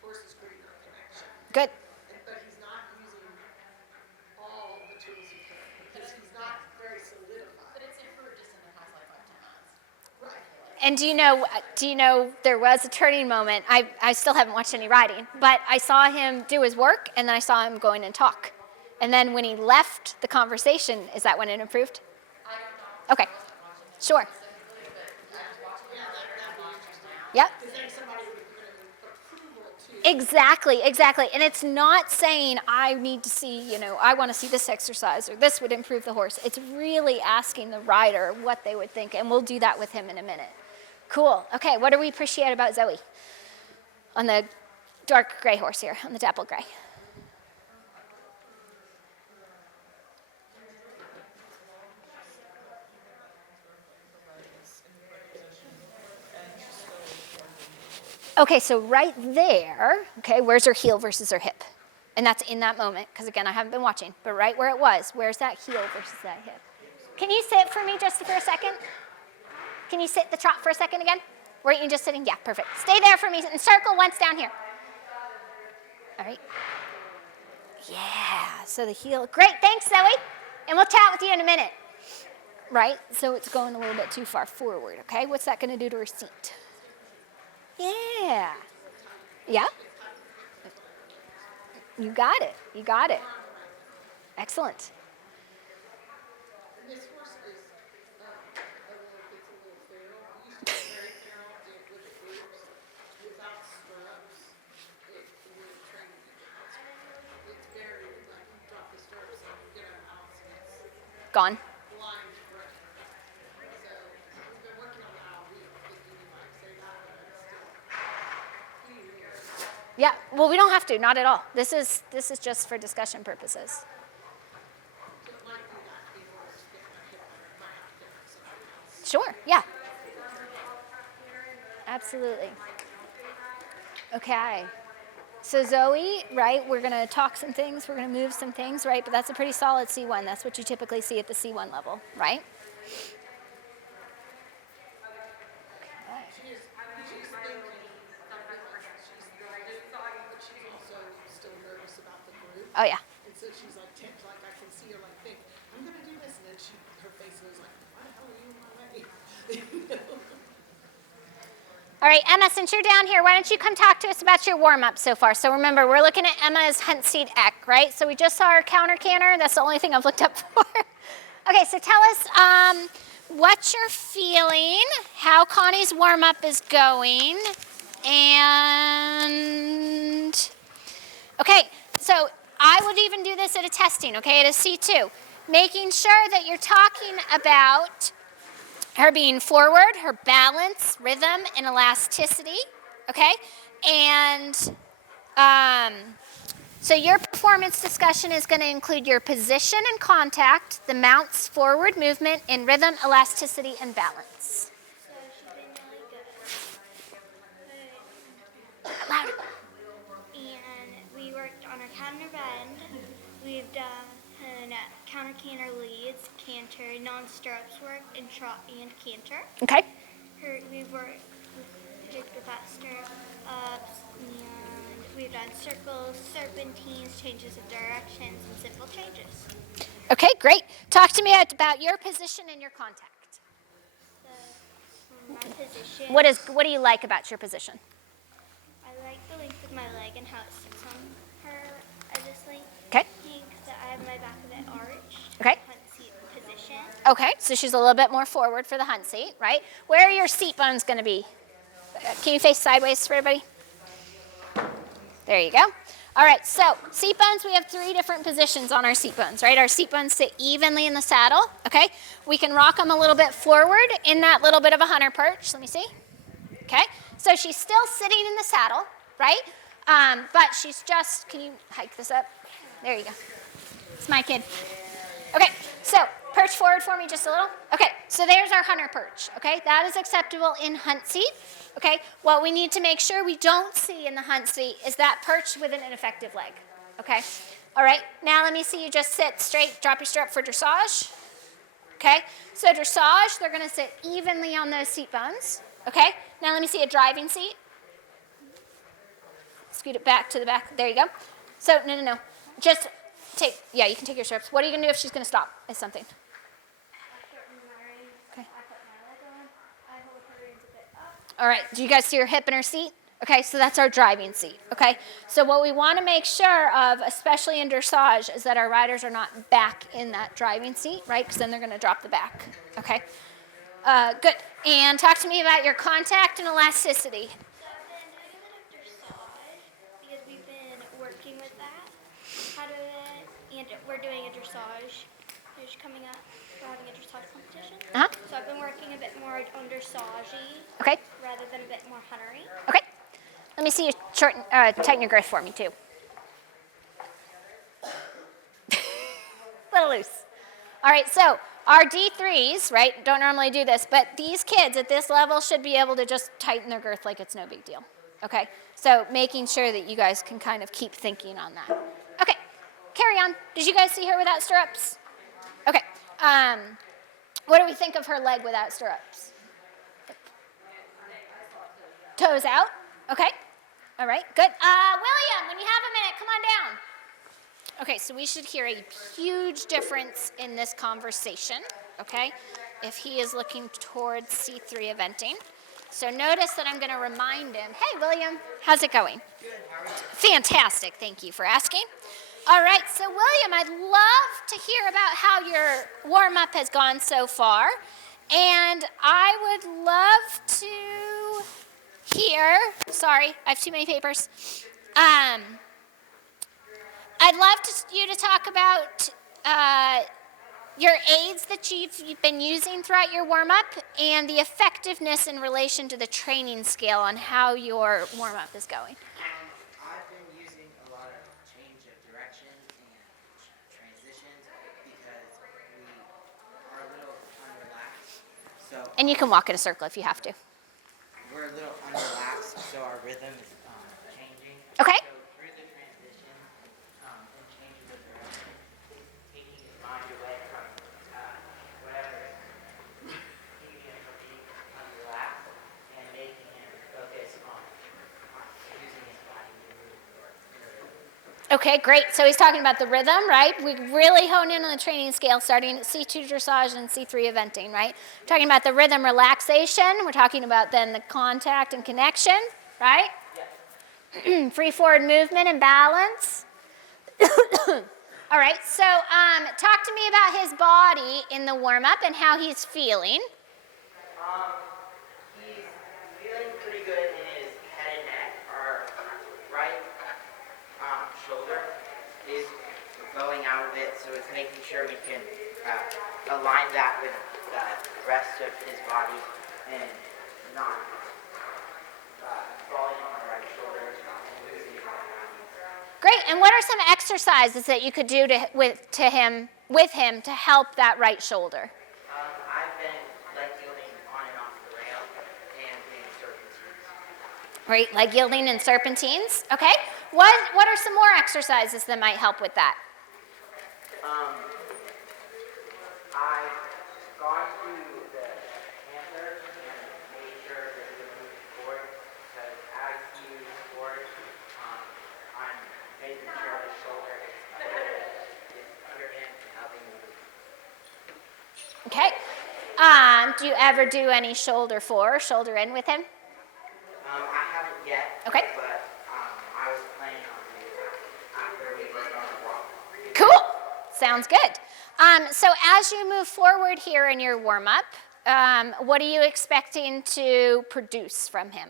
horse is creating a connection. Good. But he's not using all the tools he can because he's not very solidified. But it's improved just in the past like 5-10 months. Right. And do you know there was a turning moment. I still haven't watched any riding, but I saw him do his work and then I saw him go in and talk. And then when he left the conversation, is that when it improved? Okay, sure. Yep. Exactly. And it's not saying I need to see, I want to see this exercise or this would improve the horse. It's really asking the rider what they would think, and we'll do that with him in a minute. Cool. Okay, what do we appreciate about Zoe? On the dark gray horse here, on the dapple gray. Okay, so right there, okay, where's her heel versus her hip? And that's in that moment, because again, I haven't been watching, but right where it was, where's that heel versus that hip? Can you sit for me just for a second? Can you sit the trot for a second again? Were you just sitting? Yeah, perfect. Stay there for me and circle once down here. All right. Yeah, so the heel, great, thanks Zoe. And we'll chat with you in a minute. Right, so it's going a little bit too far forward, okay? What's that gonna do to her seat? Yeah. Yeah? You got it. Excellent. This horse is a little feral. He used to be very feral with the groups. Without stirrups, it would train him. It's very, like, you drop the stirrups and you get him out, and it's Gone. blind grip. So we've been working on that all week. If you might say that, but it's still pretty weird. Yeah, well, we don't have to, not at all. This is just for discussion purposes. So it might be that people just get my hip better, might have to get something else. Sure, yeah. Absolutely. Okay. So Zoe, right, we're going to talk some things, we're going to move some things, right? But that's a pretty solid C1. That's what you typically see at the C1 level, right? She's thinking, but she's also still nervous about the group. Oh, yeah. And so she's like, like I can see her like think, I'm gonna do this, and then her face is like, why the hell are you in my way? All right, Emma, since you're down here, why don't you come talk to us about your warm-up so far? So remember, we're looking at Emma's hunt seat eck, right? So we just saw her counter canter. That's the only thing I've looked up for. Okay, so tell us what you're feeling, how Connie's warm-up is going, and okay, so I would even do this at a testing, okay, at a C2, making sure that you're talking about her being forward, her balance, rhythm, and elasticity, okay? And so your performance discussion is going to include your position and contact, the mount's forward movement, and rhythm, elasticity, and balance. So she's been really good. Louder. And we worked on our counter bend. We've done counter canter leads, canter, non-stirrups work, and trot and canter. Okay. We've worked without stirrups, and we've done circles, serpentines, changes of directions, and simple changes. Okay, great. Talk to me about your position and your contact. So, my position. What do you like about your position? I like the length of my leg and how it sits on her. I just like Okay. that I have my back a bit arched. Okay. Hunt seat position. Okay, so she's a little bit more forward for the hunt seat, right? Where are your seat bones going to be? Can you face sideways for everybody? There you go. All right, so seat bones, we have 3 different positions on our seat bones, right? Our seat bones sit evenly in the saddle, okay? We can rock them a little bit forward in that little bit of a hunter perch. Let me see. Okay, so she's still sitting in the saddle, right? But she's just, can you hike this up? There you go. It's my kid. Okay, so perch forward for me just a little. Okay, so there's our hunter perch, okay? That is acceptable in hunt seat, okay? What we need to make sure we don't see in the hunt seat is that perch with an ineffective leg, okay? All right, now let me see you just sit straight, drop your stirrup for dressage, okay? So dressage, they're gonna sit evenly on those seat bones, okay? Now let me see a driving seat. Scoot it back to the back, there you go. So, no. Just you can take your stirrups. What are you gonna do if she's gonna stop at something? Okay. I put my leg on. I hold her reins a bit up. All right, do you guys see her hip in her seat? Okay, so that's our driving seat. Okay, so what we want to make sure of, especially in dressage, is that our riders are not back in that driving seat, right? Because then they're going to drop the back. Okay, good. And talk to me about your contact and elasticity. So I've been doing a bit of dressage because we've been working with that part of it, and we're doing a dressage. There's coming up. We're having a dressage competition. Uh-huh. So I've been working a bit more on dressage Okay. rather than a bit more huntery. Okay. Let me see you tighten your grip for me too. A little loose. All right, so our D3s, right, don't normally do this, but these kids at this level should be able to just tighten their girth like it's no big deal. Okay, so making sure that you guys can kind of keep thinking on that. Okay, carry on. Did you guys see her without stirrups? Okay, what do we think of her leg without stirrups? Toes out, okay. All right, good. William, when you have a minute, come on down. Okay, so we should hear a huge difference in this conversation, okay, if he is looking towards C3 eventing. So notice that I'm going to remind him, hey, William, how's it going? Good, how are you? Fantastic, thank you for asking. All right, so William, I'd love to hear about how your warm-up has gone so far, and I would love to hear, sorry, I have too many papers. I'd love you to talk about your aids that you've been using throughout your warm-up and the effectiveness in relation to the training scale on how your warm-up is going. I've been using a lot of change of direction and transitions because we are a little unrelaxed. So And you can walk in a circle if you have to. we're a little unrelaxed, so our rhythm is changing. Okay. So through the transition and changes of direction, taking his mind away from whatever, keeping him from being unrelaxed and making him focus on using his body to move forward. Okay, great. So he's talking about the rhythm, right? We really hone in on the training scale starting at C2 dressage and C3 eventing, right? We're talking about the rhythm relaxation. We're talking about then the contact and connection, right? Yeah. Free forward movement and balance. All right, so talk to me about his body in the warm-up and how he's feeling. He's feeling pretty good in his head and neck. Our right shoulder is going out a bit, so it's making sure we can align that with the rest of his body and not falling on the right shoulder and losing our balance. Great, and what are some exercises that you could do with him to help that right shoulder? I've been leg yielding on and off the rail and doing serpentines. Right, leg yielding and serpentines. Okay, what are some more exercises that might help with that? I've gone through the panther and made sure that we're moving forward because as he moves forward, I'm making sure his shoulder is under him and helping him move. Okay, do you ever do any shoulder for, shoulder in with him? I haven't yet, Okay. but I was planning on doing that after we work on the walk. Cool, sounds good. So as you move forward here in your warm-up, what are you expecting to produce from him?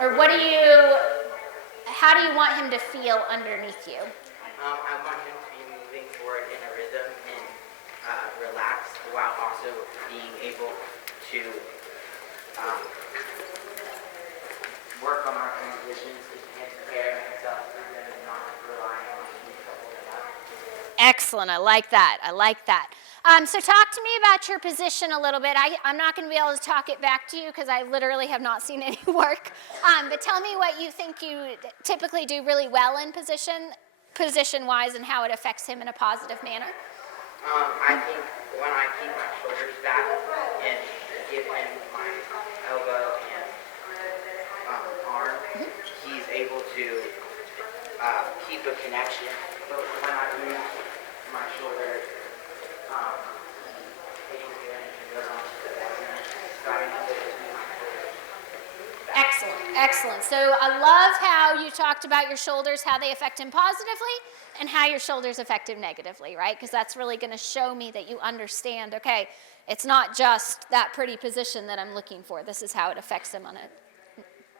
Or how do you want him to feel underneath you? I want him to be moving forward in a rhythm and relaxed while also being able to work on our transitions and prepare himself for them and not relying on me to hold it up. Excellent, I like that, so talk to me about your position a little bit. I'm not going to be able to talk it back to you because I literally have not seen any work, but tell me what you think you typically do really well in position-wise and how it affects him in a positive manner. I think when I keep my shoulders back and give him my elbow and arm, he's able to keep a connection. But when I move my shoulder, he takes it and goes on to the back. Excellent. So I love how you talked about your shoulders, how they affect him positively, and how your shoulders affect him negatively, right? Because that's really going to show me that you understand, okay, it's not just that pretty position that I'm looking for. This is how it affects him on a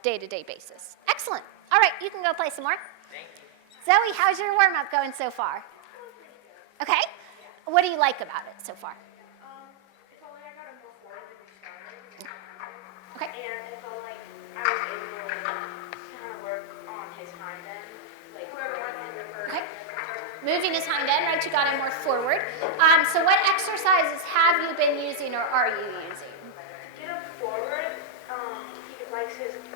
day-to-day basis. Excellent. All right, you can go play some more. Thank you. Zoe, how's your warm-up going so far? Okay. What do you like about it so far? It felt like I got him before we started. Okay. And it felt like I was able to kind of work on his hind end. Like, Okay. Moving his hind end, right? You got him more forward. So what exercises have you been using or are you using? get him forward, he likes his, it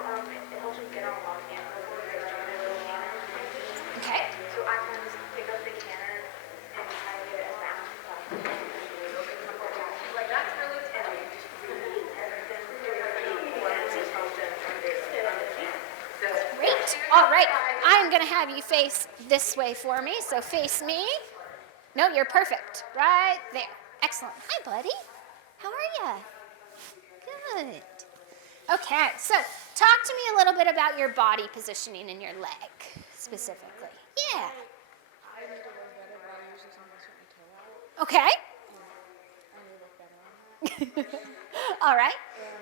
helps him get on long canter before he gets started with the canter. Okay. So I kind of just pick up the canter and try to get it as fast as possible. Like, that's really telling. And then just helps him stay on the feet. Great. All right. I'm going to have you face this way for me. So face me. No, you're perfect. Right there. Excellent. Hi, buddy. How are you? Good. Okay. So talk to me a little bit about your body positioning in your leg specifically. Yeah. I need to work better, but I usually sometimes put my toe out. Okay. I need to work better on that. All right. And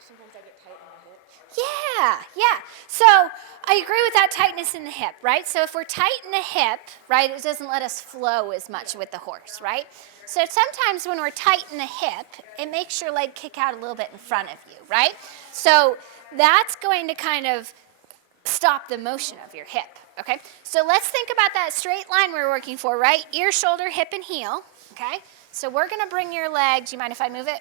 sometimes I get tight in my hip. Yeah. So I agree with that tightness in the hip, right? So if we're tight in the hip, right, it doesn't let us flow as much with the horse, right? So sometimes when we're tight in the hip, it makes your leg kick out a little bit in front of you, right? So that's going to kind of stop the motion of your hip, okay? So let's think about that straight line we're working for, right? Ear, shoulder, hip, and heel, okay? So we're going to bring your leg, do you mind if I move it?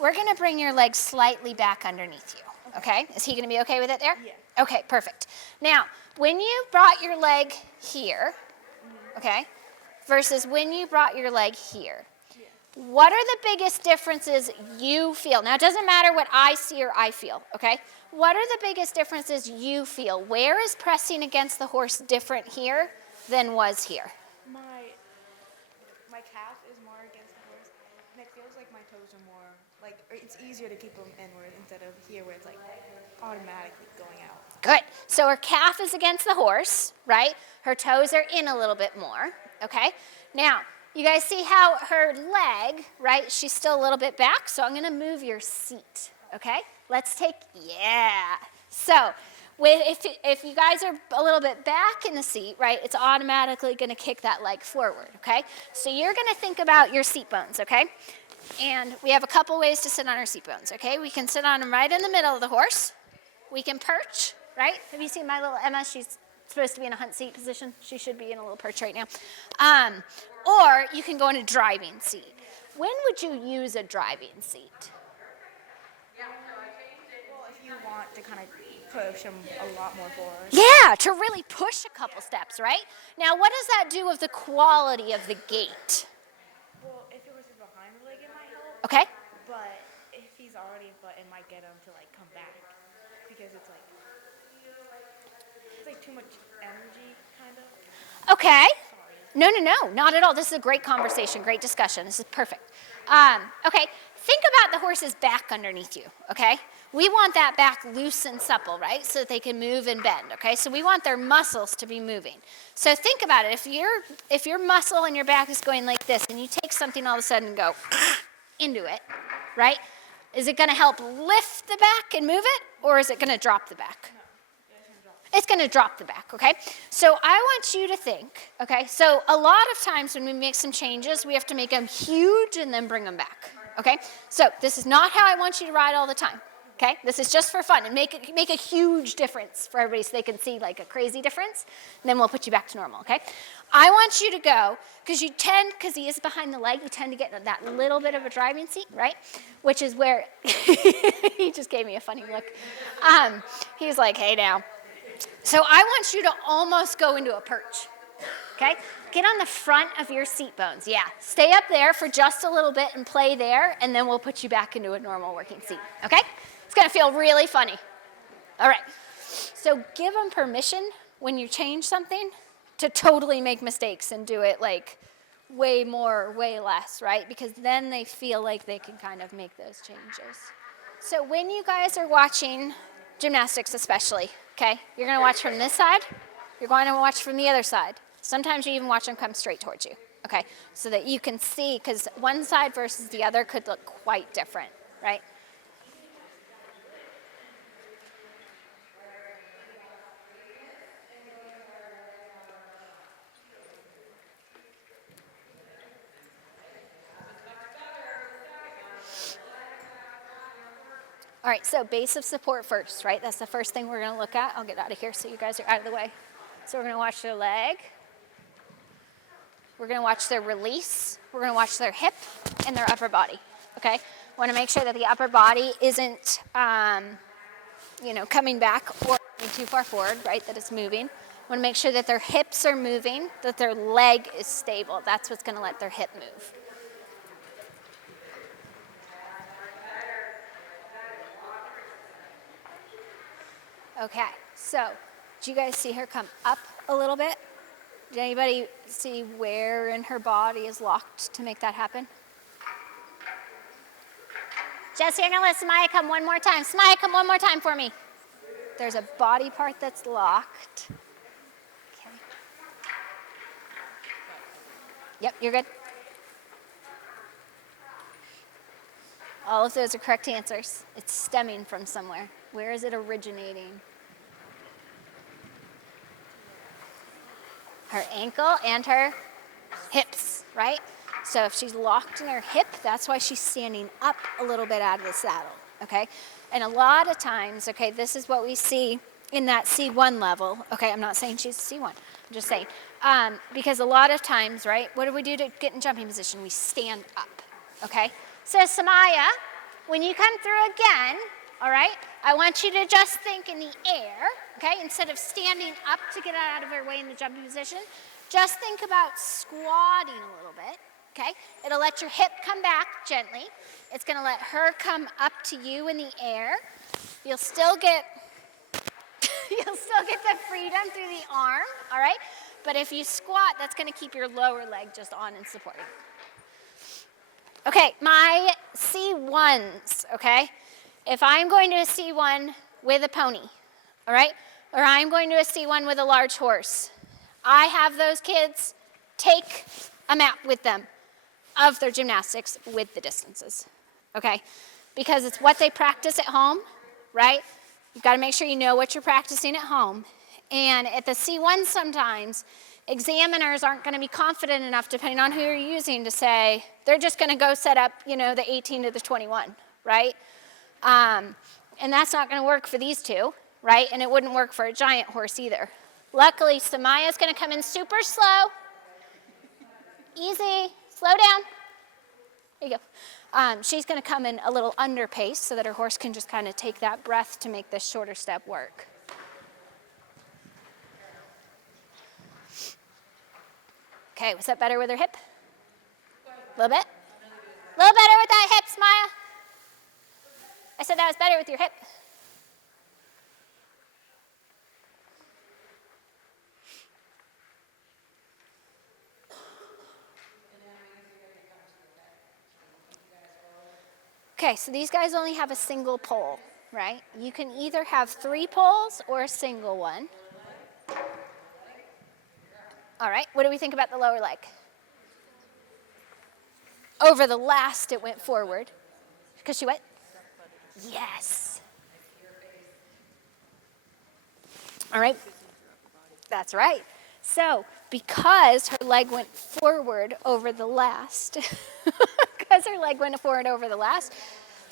We're going to bring your leg slightly back underneath you. Okay, is he going to be okay with it there? Yeah. Okay, perfect. Now, when you brought your leg here, okay, versus when you brought your leg here, what are the biggest differences you feel? Now, it doesn't matter what I see or I feel, okay? What are the biggest differences you feel? Where is pressing against the horse different here than was here? My calf is more against the horse, and it feels like my toes are more, like, it's easier to keep them inward instead of here where it's like automatically going out. Good. So her calf is against the horse, right? Her toes are in a little bit more, okay? Now, you guys see how her leg, right, she's still a little bit back, so I'm going to move your seat, okay? Let's take, yeah. So if you guys are a little bit back in the seat, right, it's automatically going to kick that leg forward, okay? So you're going to think about your seat bones, okay? And we have a couple ways to sit on our seat bones, okay? We can sit on them right in the middle of the horse. We can perch, right? Have you seen my little Emma? She's supposed to be in a hunt seat position. She should be in a little perch right now. Or you can go in a driving seat. When would you use a driving seat? Well, if you want to kind of push them a lot more forward. Yeah, to really push a couple steps, right? Now, what does that do of the quality of the gait? Well, if it was behind the leg, it might help. Okay? But if he's already in front, it might get him to like come back because it's like too much energy, kind of. Okay. No, not at all. This is a great conversation, great discussion. This is perfect. Okay, think about the horse's back underneath you, okay? We want that back loose and supple, right, so that they can move and bend, okay? So we want their muscles to be moving. So think about it. If your muscle in your back is going like this and you take something all of a sudden and go into it, right, is it going to help lift the back and move it, or is it going to drop the back? It's going to drop the back, okay? So I want you to think, okay? So a lot of times when we make some changes, we have to make them huge and then bring them back, okay? So this is not how I want you to ride all the time, okay? This is just for fun and make a huge difference for everybody so they can see like a crazy difference, and then we'll put you back to normal, okay? I want you to go, because he is behind the leg, you tend to get that little bit of a driving seat, right? Which is where, he just gave me a funny look. He's like, hey now. So I want you to almost go into a perch, okay? Get on the front of your seat bones, yeah. Stay up there for just a little bit and play there, and then we'll put you back into a normal working seat, okay? It's going to feel really funny. All right, so give them permission when you change something to totally make mistakes and do it like way more, way less, right? Because then they feel like they can kind of make those changes. So when you guys are watching, gymnastics especially, okay? You're gonna watch from this side, you're going to watch from the other side. Sometimes you even watch them come straight towards you, okay? So that you can see, because one side versus the other could look quite different, right? All right, so base of support first, right? That's the first thing we're gonna look at. I'll get out of here so you guys are out of the way. So we're gonna watch their leg. We're gonna watch their release. We're gonna watch their hip and their upper body, okay? Wanna make sure that the upper body isn't, coming back or too far forward, right? That it's moving. Wanna make sure that their hips are moving, that their leg is stable. That's what's gonna let their hip move. Okay, so do you guys see her come up a little bit? Did anybody see where in her body is locked to make that happen? Jesse, I'm gonna let Samaya come one more time. Samaya, come one more time for me. There's a body part that's locked. Okay. Yep, you're good. All of those are correct answers. It's stemming from somewhere. Where is it originating? Her ankle and her hips, right? So if she's locked in her hip, that's why she's standing up a little bit out of the saddle, okay? And a lot of times, okay, this is what we see in that C1 level. Okay, I'm not saying she's C1. I'm just saying. Because a lot of times, right, what do we do to get in jumping position? We stand up, okay? So Samaya, when you come through again, all right, I want you to just think in the air, okay? Instead of standing up to get out of her way in the jumping position, just think about squatting a little bit, okay? It'll let your hip come back gently. It's gonna let her come up to you in the air. You'll still get the freedom through the arm, all right? But if you squat, that's gonna keep your lower leg just on and supporting. Okay, my C1s, okay? If I'm going to a C1 with a pony, all right? Or I'm going to a C1 with a large horse, I have those kids take a map with them of their gymnastics with the distances, okay? Because it's what they practice at home, right? You've got to make sure you know what you're practicing at home. And at the C1 sometimes, examiners aren't going to be confident enough, depending on who you're using, to say, they're just going to go set up, the 18 to the 21, right? And that's not going to work for these two, right? And it wouldn't work for a giant horse either. Luckily, Samaya's going to come in super slow. Easy. Slow down. There you go. She's going to come in a little under pace so that her horse can just kind of take that breath to make this shorter step work. Okay, was that better with her hip? A little bit? A little better with that hip, Samaya? I said that was better with your hip. Okay, so these guys only have a single pole, right? You can either have 3 poles or a single one. All right, what do we think about the lower leg? Over the last, it went forward. Because she went? Yes. All right, that's right. So, because her leg went forward over the last,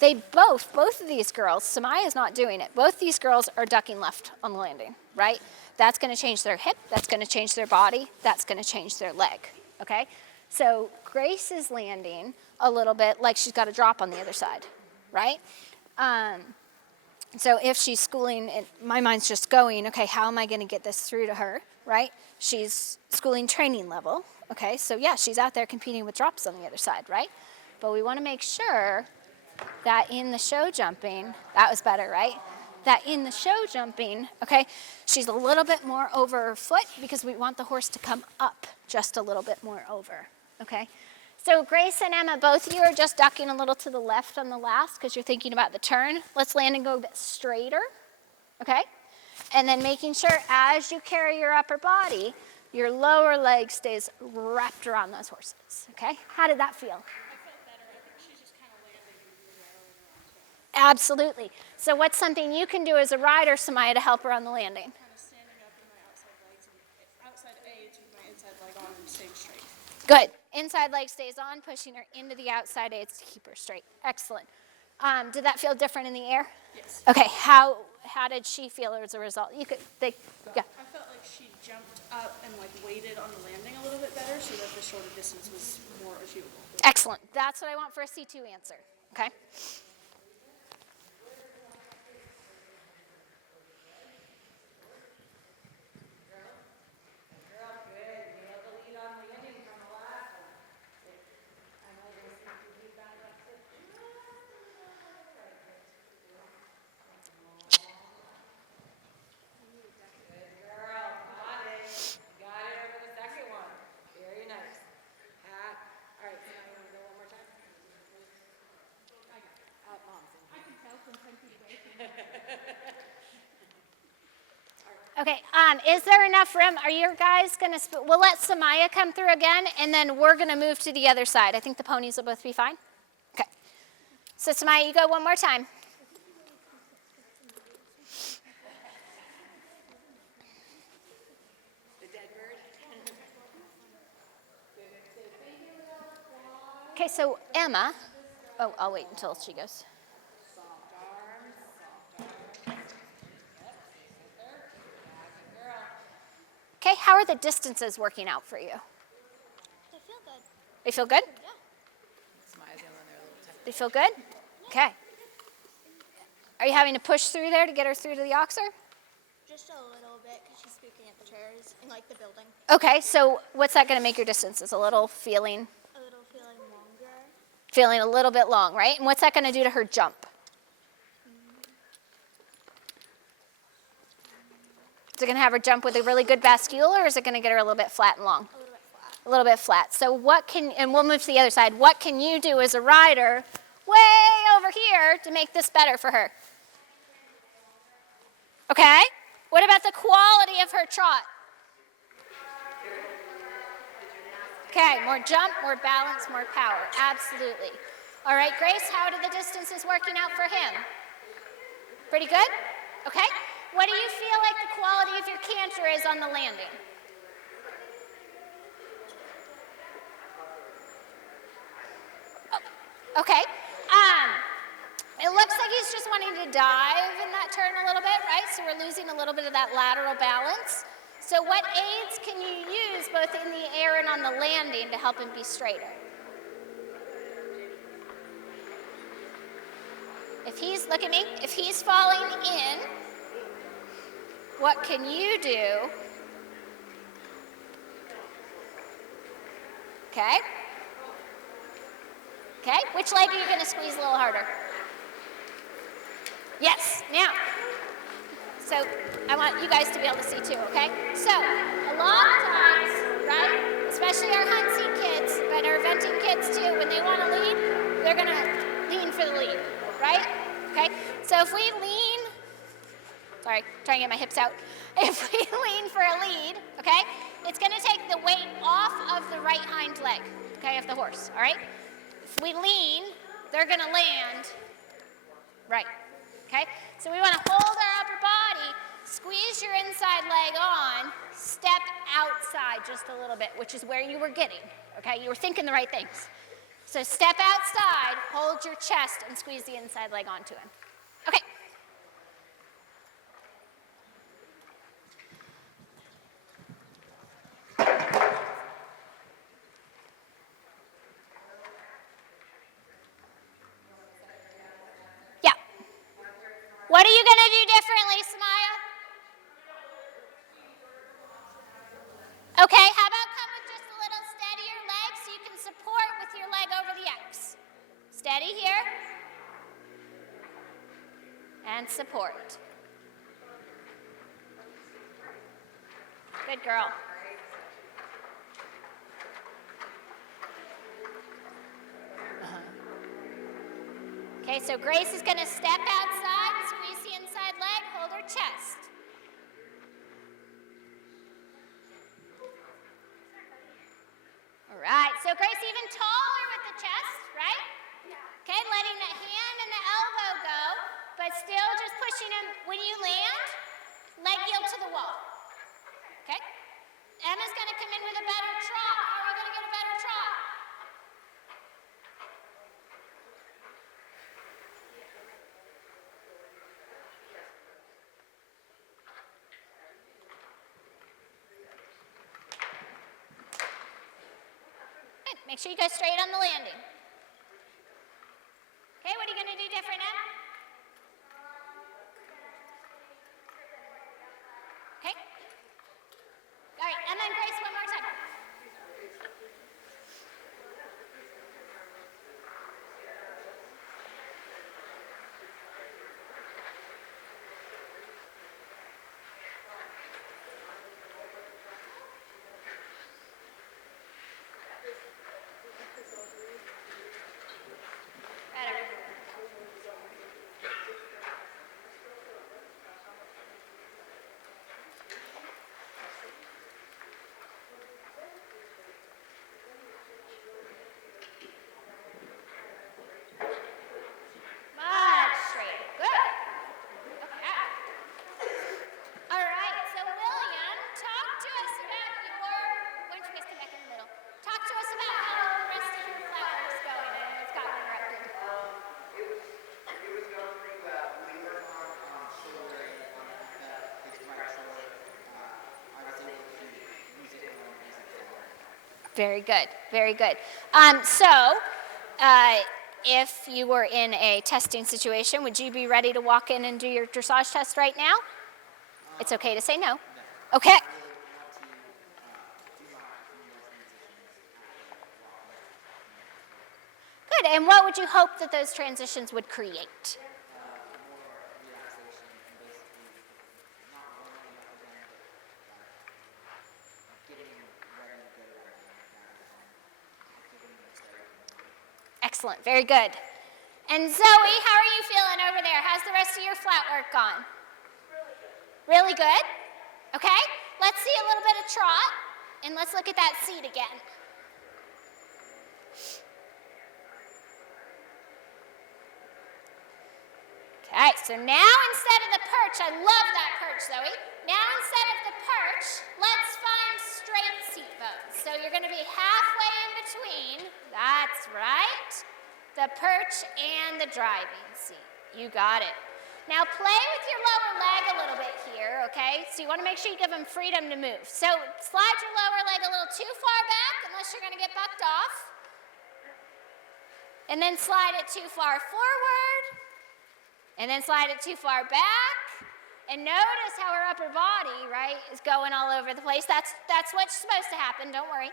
they both of these girls, Samaya's not doing it, both these girls are ducking left on the landing, right? That's going to change their hip, that's going to change their body, that's going to change their leg, okay? So Grace is landing a little bit like she's got a drop on the other side, right? So if she's schooling, my mind's just going, okay, how am I going to get this through to her, right? She's schooling training level, okay? So yeah, she's out there competing with drops on the other side, right? But we want to make sure that in the show jumping, that was better, right? That in the show jumping, okay, she's a little bit more over her foot because we want the horse to come up just a little bit more over, okay? So Grace and Emma, both of you are just ducking a little to the left on the last because you're thinking about the turn. Let's land and go a bit straighter, okay? And then making sure as you carry your upper body, your lower leg stays wrapped around those horses, okay? How did that feel? I felt better. I think she's just kind of landing and rolling around. Absolutely. So what's something you can do as a rider, Samaya, to help her on the landing? Kind of standing up with my outside legs and outside edge with my inside leg on and staying straight. Good. Inside leg stays on, pushing her into the outside aids to keep her straight. Excellent. Did that feel different in the air? Yes. Okay. How did she feel as a result? Yeah. I felt like she jumped up and like weighted on the landing a little bit better so that the shorter distance was more achievable. Excellent. That's what I want for a C2 answer. Okay. Okay, is there enough room? Are you guys going to, we'll let Samaya come through again, and then we're going to move to the other side. I think the ponies will both be fine. Okay. So Samaya, you go one more time. Okay, so Emma, oh, I'll wait until she goes. Okay, how are the distances working out for you? They feel good. They feel good? Yeah. They feel good? Okay. Are you having to push through there to get her through to the oxer? Just a little bit because she's speaking at the chairs in like the building. Okay, so what's that going to make your distances? A little feeling Longer. Feeling a little bit long, right? And what's that going to do to her jump? Is it going to have her jump with a really good bascule, or is it going to get her a little bit flat and long? A little bit flat. A little bit flat. So and we'll move to the other side. What can you do as a rider way over here to make this better for her? Okay? What about the quality of her trot? Okay, more jump, more balance, more power. Absolutely. All right, Grace, how are the distances working out for him? Pretty good? Okay. What do you feel like the quality of your canter is on the landing? Oh, okay. It looks like he's just wanting to dive in that turn a little bit, right? So we're losing a little bit of that lateral balance. So what aids can you use both in the air and on the landing to help him be straighter? If he's, look at me, if he's falling in, what can you do? Okay. Okay, which leg are you going to squeeze a little harder? Yes, now. So I want you guys to be able to see too, okay? So a lot of times, right, especially our hunt seat kids, but our eventing kids too, when they want to lead, they're going to lean for the lead, right? Okay, so if we lean, sorry, trying to get my hips out. If we lean for a lead, okay, it's going to take the weight off of the right hind leg, okay, of the horse, all right? If we lean, they're going to land right, okay? So we want to hold our upper body, squeeze your inside leg on, step outside just a little bit, which is where you were getting, okay? You were thinking the right things. So step outside, hold your chest, and squeeze the inside leg onto him. Okay. Yeah. What are you going to do differently, Samaya? Okay, how about come with just a little steadier leg so you can support with your leg over the X. Steady here. And support. Good girl. Okay, so Grace is going to step outside, squeeze the inside leg, hold her chest. Okay, letting the hand and the elbow go, but still just pushing them. When you land, leg yield to the wall. Okay? Emma's going to come in with a better trot. How are we going to get a better trot? Good. Make sure you go straight on the landing. Okay, what are you going to do different, Em? Okay. All right, Emma and Grace, one more time. Better. Much straighter. Good. Okay. All right, so William, talk to us about your, why don't you guys come back in the middle? Talk to us about how the rest of your flat work's going. I know it's gotten interrupted. It was going pretty well. We worked on shoulder and his right shoulder. I was able to use it more easily. Very good, very good. If you were in a testing situation, would you be ready to walk in and do your dressage test right now? It's okay to say no. Okay. Good, and what would you hope that those transitions would create? Excellent, very good. And Zoe, how are you feeling over there? How's the rest of your flat work gone? Really good? Okay, let's see a little bit of trot, and let's look at that seat again. Okay, so now instead of the perch, I love that perch, Zoe. Now instead of the perch, let's find straight seat bones. So you're going to be halfway in between, that's right, the perch and the driving seat. You got it. Now play with your lower leg a little bit here, okay? So you want to make sure you give them freedom to move. So slide your lower leg a little too far back, unless you're going to get bucked off. And then slide it too far forward. And then slide it too far back. And notice how her upper body, right, is going all over the place. That's what's supposed to happen, don't worry.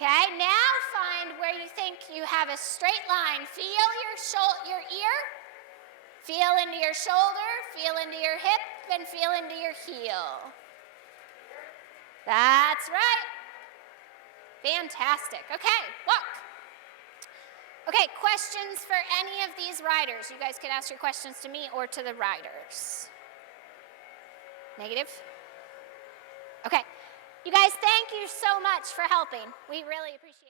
Okay, now find where you think you have a straight line. Feel your ear. Feel into your shoulder, feel into your hip, and feel into your heel. That's right. Fantastic. Okay, walk. Okay, questions for any of these riders? You guys can ask your questions to me or to the riders. Negative? Okay. You guys, thank you so much for helping. We really appreciate it.